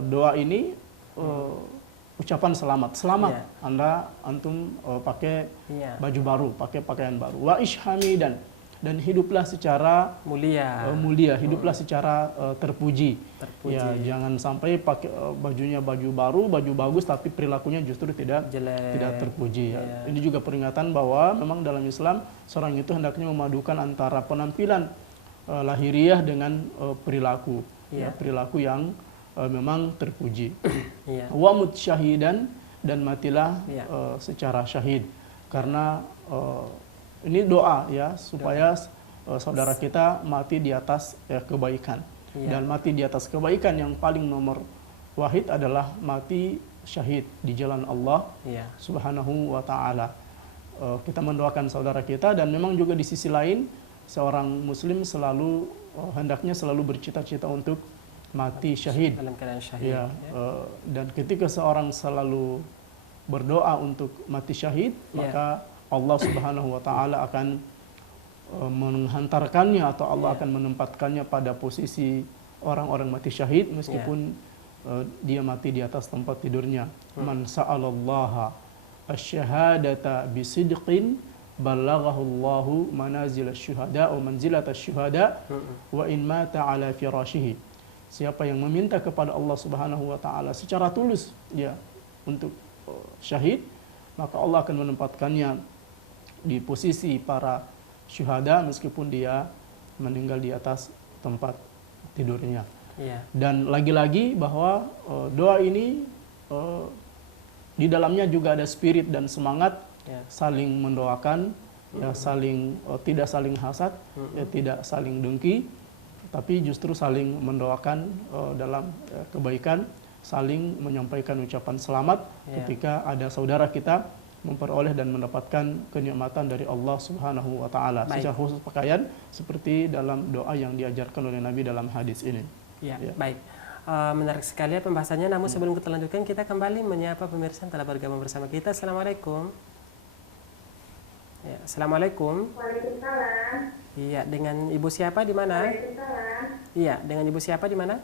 doa ini ucapan selamat. Antum pakai baju baru, pakai pakaian baru. Wa ish hamidan. dan hiduplah secara mulia, hiduplah secara terpuji. Ya, jangan sampai pakai bajunya baju baru, baju bagus, tapi perilakunya justru tidak terpuji. Ya. Ini juga peringatan bahwa memang dalam Islam seorang itu hendaknya memadukan antara penampilan lahiriah dengan perilaku, perilaku yang memang terpuji. Wa mut syahidan, dan matilah secara syahid, karena ini doa ya, supaya saudara kita mati di atas kebaikan. Dan mati di atas kebaikan yang paling nomor wahid adalah mati syahid di jalan Allah Subhanahu wa ta'ala. Kita mendoakan saudara kita, dan memang juga di sisi lain seorang muslim selalu hendaknya selalu bercita-cita untuk mati syahid. Dalam keadaan syahid. Dan ketika seorang selalu berdoa untuk mati syahid, maka Allah Subhanahu wa ta'ala akan menghantarkannya, atau Allah akan menempatkannya pada posisi orang-orang mati syahid, meskipun dia mati di atas tempat tidurnya. Man sa'alallaha asy-syahadata bisidqin ballaghahu Allahu manazil asy-syuhada wa manzilat asy-syuhada wa in mata ala firashihi. Siapa yang meminta kepada Allah Subhanahu wa ta'ala secara tulus untuk syahid, maka Allah akan menempatkannya di posisi para syuhada meskipun dia meninggal di atas tempat tidurnya. Dan lagi-lagi bahwa doa ini di dalamnya juga ada spirit dan semangat saling mendoakan, tidak saling hasad, tidak saling dengki, tapi justru saling mendoakan dalam kebaikan, saling menyampaikan ucapan selamat ketika ada saudara kita memperoleh dan mendapatkan kenikmatan dari Allah Subhanahu wa ta'ala. Secara khusus pakaian, seperti dalam doa yang diajarkan oleh Nabi dalam hadis ini. Baik. Menarik sekali pembahasannya, namun sebelum kita lanjutkan, kita kembali menyapa pemirsa yang telah bergabung bersama kita. Assalamualaikum. Assalamualaikum. Waalaikumsalam. Iya, dengan Ibu siapa di mana? Waalaikumsalam. Iya, dengan Ibu siapa di mana?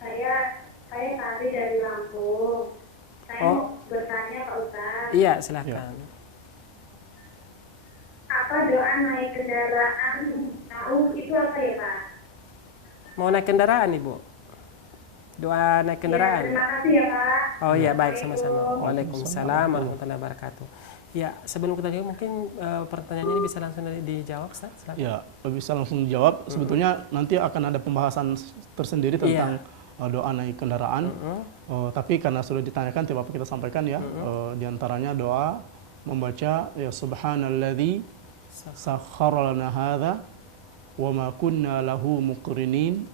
Saya Tari dari Lampung. Saya mau bertanya Pak Ustaz. Iya, silakan. Apa doa naik kendaraan itu apa ya Pak? Mau naik kendaraan Ibu? Doa naik kendaraan? Terima kasih ya Pak. Oh iya, baik, sama-sama. Waalaikumsalam warahmatullahi wabarakatuh. Ya, sebelum kita jawab, mungkin pertanyaan ini bisa langsung dijawab, Ustaz? Silakan. Ya, bisa langsung dijawab. Sebetulnya nanti akan ada pembahasan tersendiri tentang doa naik kendaraan. Tapi karena sudah ditanyakan, tidak apa kita sampaikan ya. Di antaranya doa membaca ya subhanalladzi sakhkhara lana hadza wa ma kunna lahu muqrinin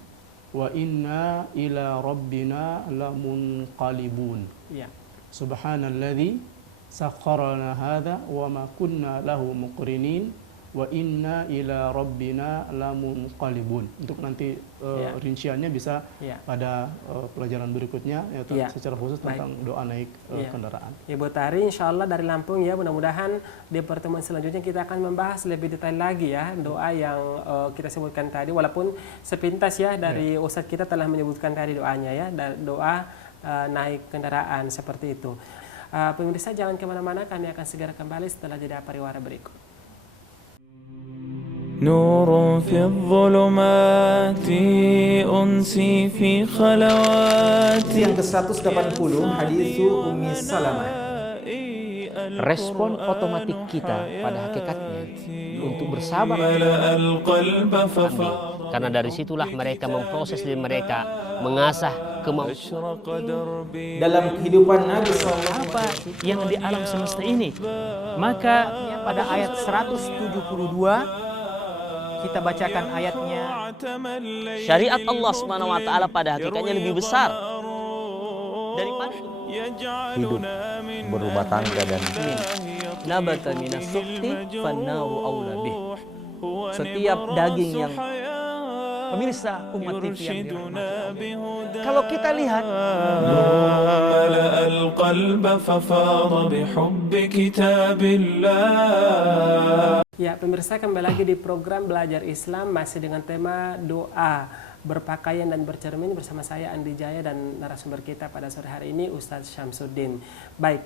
wa inna ila rabbina lamunqalibun. Ya. Subhanalladzi sakhkhara lana hadza wa ma kunna lahu muqrinin wa inna ila rabbina lamunqalibun. Untuk nanti rinciannya bisa pada pelajaran berikutnya, yaitu secara khusus tentang doa naik kendaraan. Ibu Tari, insya Allah dari Lampung ya, mudah-mudahan di pertemuan selanjutnya kita akan membahas lebih detail lagi ya doa yang kita sebutkan tadi, walaupun sepintas ya dari Ustadz kita telah menyebutkan tadi doanya ya, doa naik kendaraan seperti itu. Pemirsa jangan kemana-mana, kami akan segera kembali setelah jeda pariwara berikut. نور في الظلمات أنسي في خلواتي. Yang ke-180 hadis Ummi Salamah. Respon otomatik kita pada hakikatnya untuk bersabar, karena dari situlah mereka memproses diri mereka, mengasah kemampuan Dalam kehidupan Nabi SAW, apa yang di alam semesta ini. Maka pada ayat 172 kita bacakan ayatnya. Syariat Allah Subhanahu wa taala pada hakikatnya lebih besar daripada hidup berumah tangga dan nabata minas suhti fannaru aula bih. Setiap daging yang pemirsa umat TV yang dirahmati Allah, kalau kita lihat Ya, pemirsa, kembali lagi di program Belajar Islam masih dengan tema doa berpakaian dan bercermin bersama saya Andi Jaya dan narasumber kita pada sore hari ini Ustadz Syamsuddin. Baik,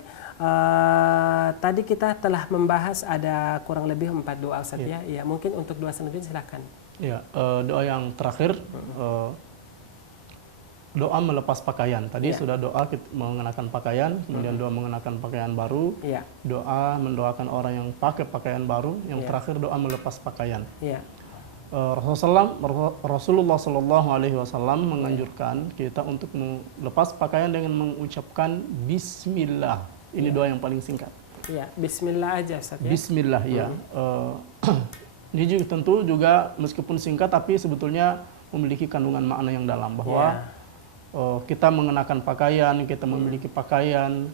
tadi kita telah membahas ada kurang lebih 4 doa Ustadz ya. Ya, mungkin untuk doa selanjutnya silakan. Ya, doa yang terakhir, doa melepas pakaian. Tadi sudah doa mengenakan pakaian, kemudian doa mengenakan pakaian baru, doa mendoakan orang yang pakai pakaian baru, yang terakhir doa melepas pakaian. Rasulullah Shallallahu Alaihi Wasallam menganjurkan kita untuk melepas pakaian dengan mengucapkan Bismillah. Ini doa yang paling singkat. Ya, Bismillah aja Ustaz ya. Bismillah ya. Ini juga tentu juga meskipun singkat tapi sebetulnya memiliki kandungan makna yang dalam bahwa kita mengenakan pakaian, kita memiliki pakaian,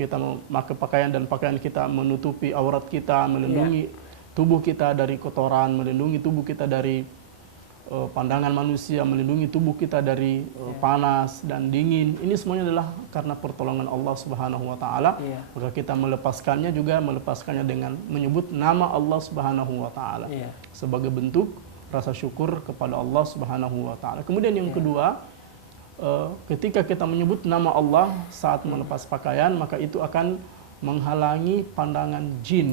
kita memakai pakaian dan pakaian kita menutupi aurat kita, melindungi tubuh kita dari kotoran, melindungi tubuh kita dari pandangan manusia, melindungi tubuh kita dari panas dan dingin. Ini semuanya adalah karena pertolongan Allah Subhanahu wa taala. Maka kita melepaskannya juga melepaskannya dengan menyebut nama Allah Subhanahu wa taala sebagai bentuk rasa syukur kepada Allah Subhanahu wa taala. Kemudian yang kedua, ketika kita menyebut nama Allah saat melepas pakaian, maka itu akan menghalangi pandangan jin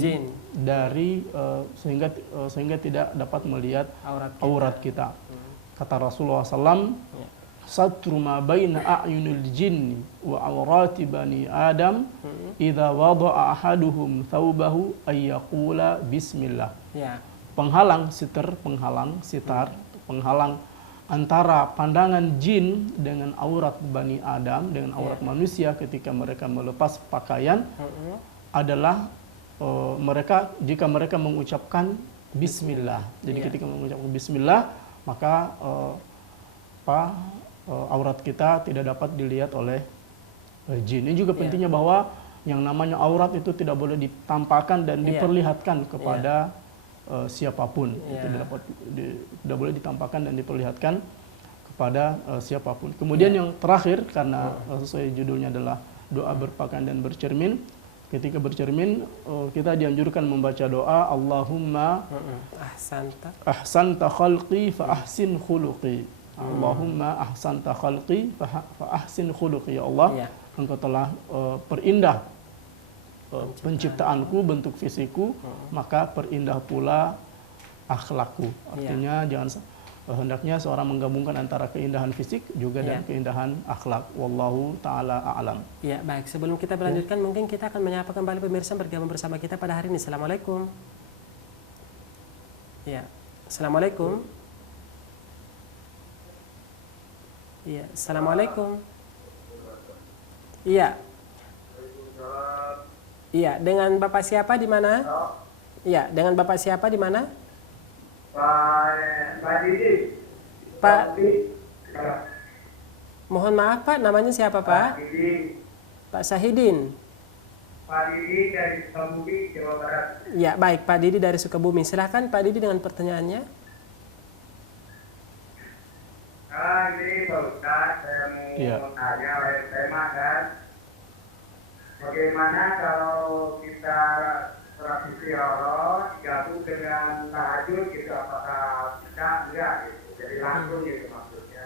dari sehingga tidak dapat melihat aurat kita. Kata Rasulullah SAW, satru ma baina a'yunil jinni wa awrati bani Adam idza wada'a ahaduhum thawbahu ay yaqula bismillah. Penghalang penghalang antara pandangan jin dengan aurat Bani Adam, dengan aurat manusia ketika mereka melepas pakaian adalah jika mereka mengucapkan Bismillah. Jadi ketika mengucapkan Bismillah, maka aurat kita tidak dapat dilihat oleh jin. Ini juga pentingnya bahwa yang namanya aurat itu tidak boleh ditampakkan dan diperlihatkan kepada siapapun. Tidak boleh ditampakkan dan diperlihatkan kepada siapapun. Kemudian yang terakhir, karena sesuai judulnya adalah doa berpakaian dan bercermin, ketika bercermin kita dianjurkan membaca doa Allahumma ahsanta khalqi fa ahsin khuluqi. Allahumma ahsanta khalqi fa ahsin khuluqi. Ya Allah, Engkau telah perindah penciptaanku, bentuk fisikku, maka perindah pula akhlakku. Artinya hendaknya seorang menggabungkan antara keindahan fisik juga dan keindahan akhlak. Wallahu taala a'lam. Ya, baik. Sebelum kita berlanjutkan, mungkin kita akan menyapa kembali pemirsa bergabung bersama kita pada hari ini. Assalamualaikum. Ya, assalamualaikum. Iya, assalamualaikum. Iya. Iya, dengan Bapak siapa di mana? Iya, dengan Bapak siapa di mana? Pak Didi. Pak. Mohon maaf Pak, namanya siapa Pak? Pak Sahidin. Pak Didi dari Sukabumi, Jawa Barat. Ya, baik Pak Didi dari Sukabumi. Silahkan Pak Didi dengan pertanyaannya. Ini Pak Ustaz, saya mau tanya tema kan. Bagaimana kalau kita sholat istiqoroh digabung dengan tahajud gitu, apakah bisa enggak gitu, jadi langsung gitu maksudnya.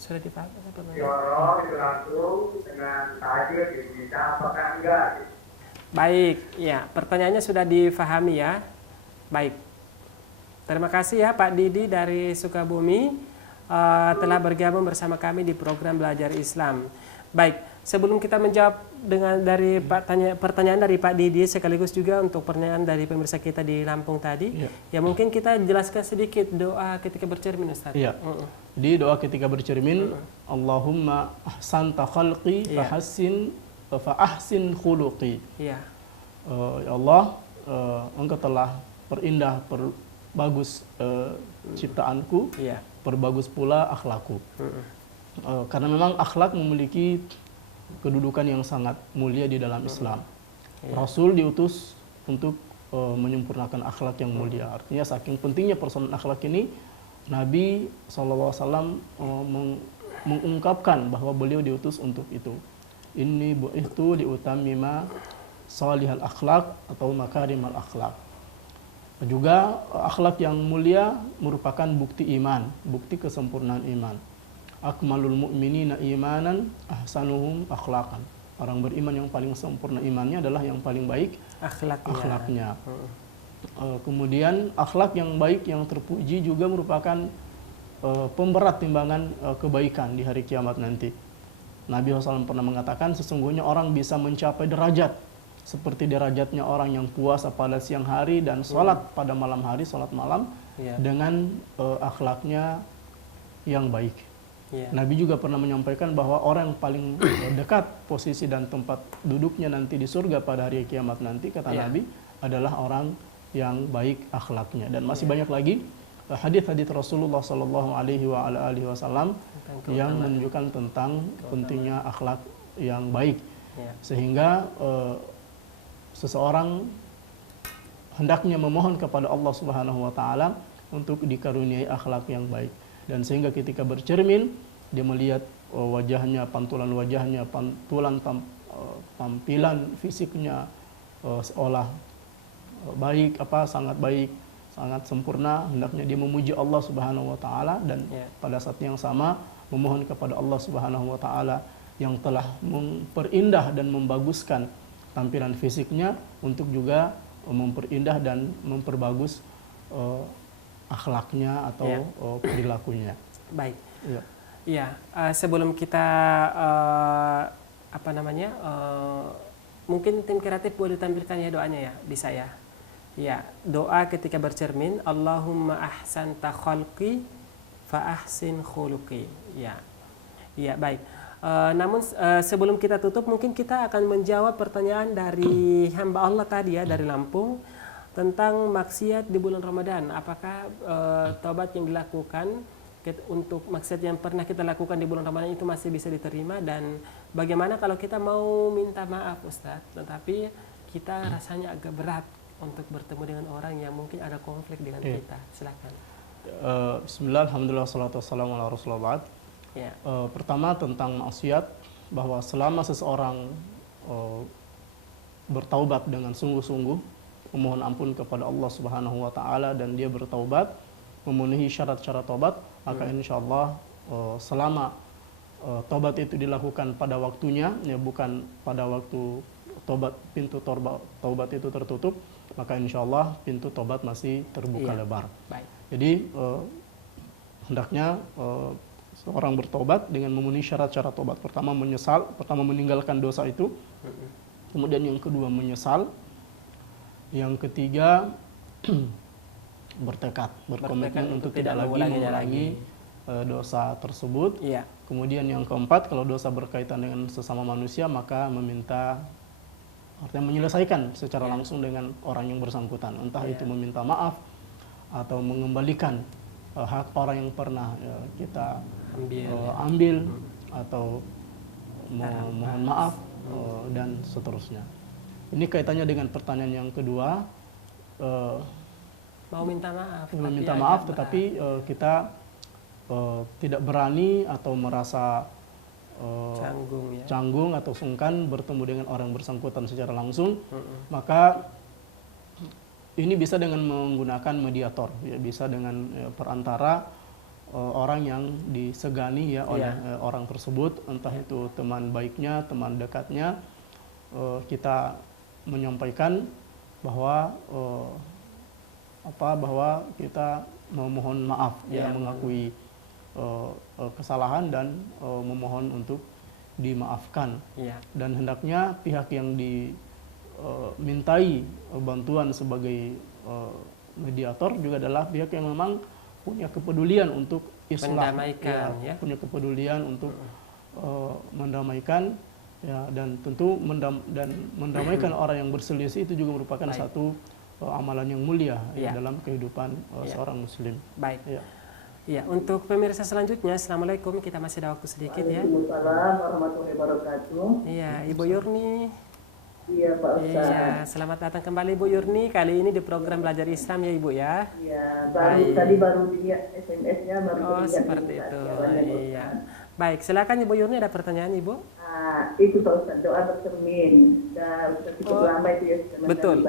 Sudah dipahami apa namanya? Istiqoroh itu langsung dengan tahajud gitu, bisa apakah enggak gitu. Baik, ya pertanyaannya sudah difahami ya. Baik, terima kasih ya Pak Didi dari Sukabumi. Telah bergabung bersama kami di program Belajar Islam. Baik, sebelum kita menjawab dari pertanyaan dari Pak Didi sekaligus juga untuk pertanyaan dari pemirsa kita di Lampung tadi, ya mungkin kita jelaskan sedikit doa ketika bercermin Ustaz. Iya. Di doa ketika bercermin, Allahumma ahsanta khalqi fa ahsin khuluqi. Ya Allah, Engkau telah perindah, perbagus ciptaanku. Perbagus pula akhlakku. Karena memang akhlak memiliki kedudukan yang sangat mulia di dalam Islam. Rasul diutus untuk menyempurnakan akhlak yang mulia. Artinya saking pentingnya persoalan akhlak ini, Nabi SAW mengungkapkan bahwa beliau diutus untuk itu. Inni bu'ithtu liutammima salihal akhlak atau makarimal akhlak. Juga akhlak yang mulia merupakan bukti iman, bukti kesempurnaan iman. Akmalul mu'minina imanan ahsanuhum akhlaqan. Orang beriman yang paling sempurna imannya adalah yang paling baik akhlaknya. Kemudian akhlak yang baik yang terpuji juga merupakan pemberat timbangan kebaikan di hari kiamat nanti. Nabi SAW pernah mengatakan sesungguhnya orang bisa mencapai derajat seperti derajatnya orang yang puasa pada siang hari dan sholat pada malam hari, sholat malam dengan akhlaknya yang baik. Nabi juga pernah menyampaikan bahwa orang yang paling dekat posisi dan tempat duduknya nanti di surga pada hari kiamat nanti, kata Nabi, adalah orang yang baik akhlaknya. Dan masih banyak lagi hadis-hadis Rasulullah Sallallahu Alaihi Wasallam yang menunjukkan tentang pentingnya akhlak yang baik, sehingga seseorang hendaknya memohon kepada Allah Subhanahu wa taala untuk dikaruniai akhlak yang baik, dan sehingga ketika bercermin dia melihat wajahnya, pantulan wajahnya, tampilan fisiknya seolah baik, sangat baik, sangat sempurna, hendaknya dia memuji Allah Subhanahu wa taala, dan pada saat yang sama memohon kepada Allah Subhanahu wa taala yang telah memperindah dan membaguskan tampilan fisiknya untuk juga memperindah dan memperbagus akhlaknya atau perilakunya. Baik. Iya. Sebelum kita mungkin tim kreatif boleh tampilkan ya doanya ya di saya. Ya, doa ketika bercermin, Allahumma ahsanta khalqi fa ahsin khuluqi. Ya. Ya, baik. Namun sebelum kita tutup, mungkin kita akan menjawab pertanyaan dari hamba Allah tadi ya, dari Lampung, tentang maksiat di bulan Ramadan. Apakah taubat yang dilakukan untuk maksiat yang pernah kita lakukan di bulan Ramadan itu masih bisa diterima, dan bagaimana kalau kita mau minta maaf Ustadz, tetapi kita rasanya agak berat untuk bertemu dengan orang yang mungkin ada konflik dengan kita. Silakan. Bismillah, alhamdulillah, salatu wassalamu ala rasulullah. Pertama tentang maksiat, bahwa selama seseorang bertaubat dengan sungguh-sungguh, memohon ampun kepada Allah Subhanahu wa taala, dan dia bertaubat memenuhi syarat-syarat taubat, maka insyaallah selama taubat itu dilakukan pada waktunya, ya bukan pada waktu pintu taubat itu tertutup, maka insyaallah pintu taubat masih terbuka lebar. Baik. Jadi hendaknya seorang bertobat dengan memenuhi syarat-syarat tobat. Pertama meninggalkan dosa itu. Kemudian yang kedua menyesal. Yang ketiga berkomitmen untuk tidak lagi mengulangi dosa tersebut. Kemudian yang keempat, kalau dosa berkaitan dengan sesama manusia, maka artinya menyelesaikan secara langsung dengan orang yang bersangkutan. Entah itu meminta maaf atau mengembalikan hak orang yang pernah kita ambil atau mohon maaf dan seterusnya. Ini kaitannya dengan pertanyaan yang kedua, mau minta maaf, tetapi kita tidak berani atau merasa canggung atau sungkan bertemu dengan orang bersangkutan secara langsung, maka ini bisa dengan menggunakan mediator, ya, bisa dengan perantara orang yang disegani ya oleh orang tersebut, entah itu teman baiknya, teman dekatnya. Kita menyampaikan bahwa bahwa kita memohon maaf, mengakui kesalahan dan memohon untuk dimaafkan. Dan hendaknya pihak yang dimintai bantuan sebagai mediator juga adalah pihak yang memang punya kepedulian untuk islah, punya kepedulian untuk mendamaikan, dan tentu mendamaikan orang yang berselisih itu juga merupakan satu amalan yang mulia dalam kehidupan seorang muslim. Baik. Ya, untuk pemirsa selanjutnya, assalamualaikum, kita masih ada waktu sedikit ya. Waalaikumsalam warahmatullahi wabarakatuh. Iya, Ibu Yurni. Iya Pak Ustaz. Iya, selamat datang kembali Ibu Yurni. Kali ini di program Belajar Islam ya Ibu ya. Iya, tadi baru lihat SMS-nya baru. Oh, seperti itu. Iya. Baik, silakan Ibu Yurni, ada pertanyaan Ibu? Itu Pak Ustaz, doa bercermin. Cukup lama itu ya. Betul.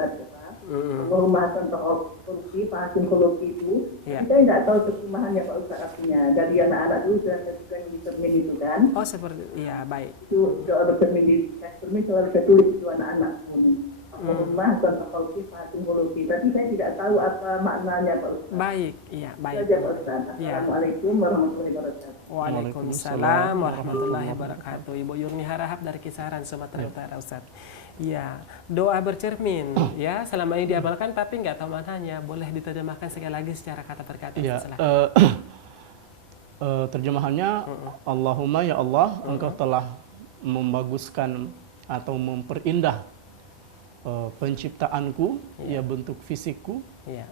Rumah contoh korupsi, Fahasin korupsi itu, kita tidak tahu terjemahannya Pak Ustaz artinya. Dari anak-anak dulu sudah bercermin itu kan. Oh seperti, iya baik. Itu sudah bercermin di cermin selalu saya tulis itu anak-anak. Rumah contoh korupsi, Fahasin korupsi. Tapi saya tidak tahu apa maknanya Pak Ustaz. Baik, iya baik. Itu saja Pak Ustaz. Assalamualaikum warahmatullahi wabarakatuh. Waalaikumsalam warahmatullahi wabarakatuh. Ibu Yurni Harahap dari Kisaran, Sumatera Utara, Ustaz. Ya, doa bercermin, ya selama ini diamalkan tapi nggak tahu maknanya. Boleh diterjemahkan sekali lagi secara kata per kata. Ya, terjemahannya Allahumma ya Allah, Engkau telah membaguskan atau memperindah penciptaanku, ya bentuk fisikku. Ya.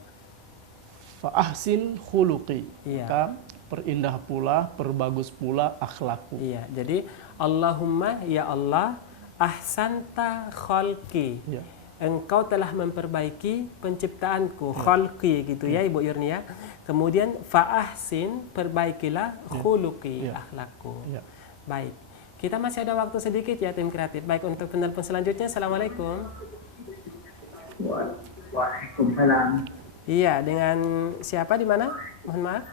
Fa ahsin khuluqi. Maka perindah pula, perbagus pula akhlakku. Iya, jadi Allahumma ya Allah, ahsanta khalqi. Ya. Engkau telah memperbaiki penciptaanku, khalqi gitu ya Ibu Yurni ya. Kemudian fa ahsin, perbaikilah khuluqi, akhlakku. Ya. Baik. Kita masih ada waktu sedikit ya tim kreatif. Baik, untuk penelpon selanjutnya. Assalamualaikum. Waalaikumsalam. Iya, dengan siapa di mana? Mohon maaf.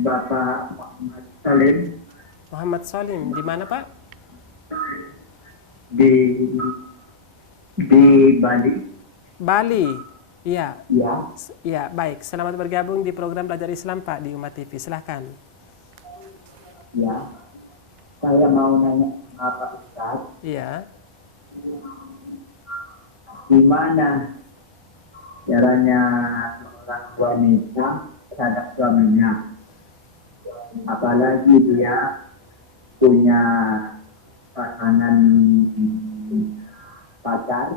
Bapak Muhammad Salim. Muhammad Salim, di mana Pak? Di Bali. Bali, iya. Ya. Iya, baik. Selamat bergabung di program Belajar Islam Pak di Umat TV. Silahkan. Ya, saya mau nanya Pak Ustaz. Iya. Gimana caranya seorang wanita terhadap suaminya? Apalagi dia punya pasangan pacar,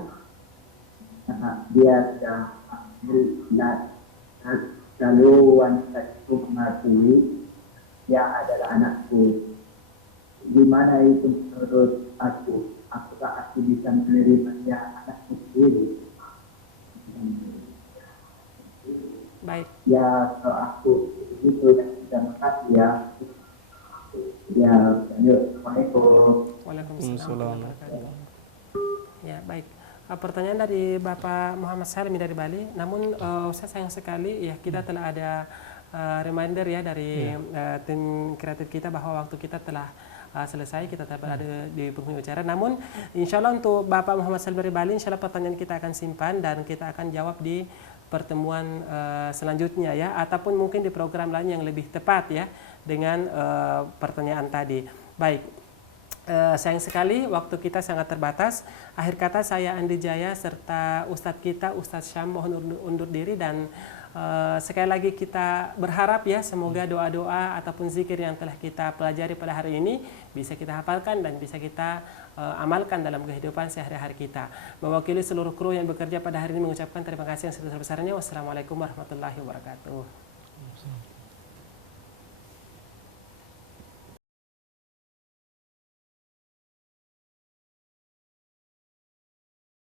dia sudah lalu wanita itu mengakui dia adalah anakku. Gimana itu menurut aku? Apakah aku bisa menerima dia anakku sendiri? Baik. Ya, kalau aku itu terima kasih ya. Ya, Assalamualaikum. Waalaikumsalam. Ya, baik. Pertanyaan dari Bapak Muhammad Salim dari Bali. Namun saya sayang sekali ya kita telah ada reminder ya dari tim kreatif kita bahwa waktu kita telah selesai, kita telah ada di penghujung acara. Namun insya Allah untuk Bapak Muhammad Salim dari Bali, insya Allah pertanyaan kita akan simpan dan kita akan jawab di pertemuan selanjutnya ya, ataupun mungkin di program lain yang lebih tepat ya dengan pertanyaan tadi. Baik, sayang sekali waktu kita sangat terbatas. Akhir kata saya Andi Jaya serta Ustadz kita Ustadz Syam mohon undur diri dan sekali lagi kita berharap ya semoga doa-doa ataupun zikir yang telah kita pelajari pada hari ini bisa kita hafalkan dan bisa kita amalkan dalam kehidupan sehari-hari kita. Mewakili seluruh kru yang bekerja pada hari ini mengucapkan terima kasih yang sebesar-besarnya. Wassalamualaikum warahmatullahi wabarakatuh.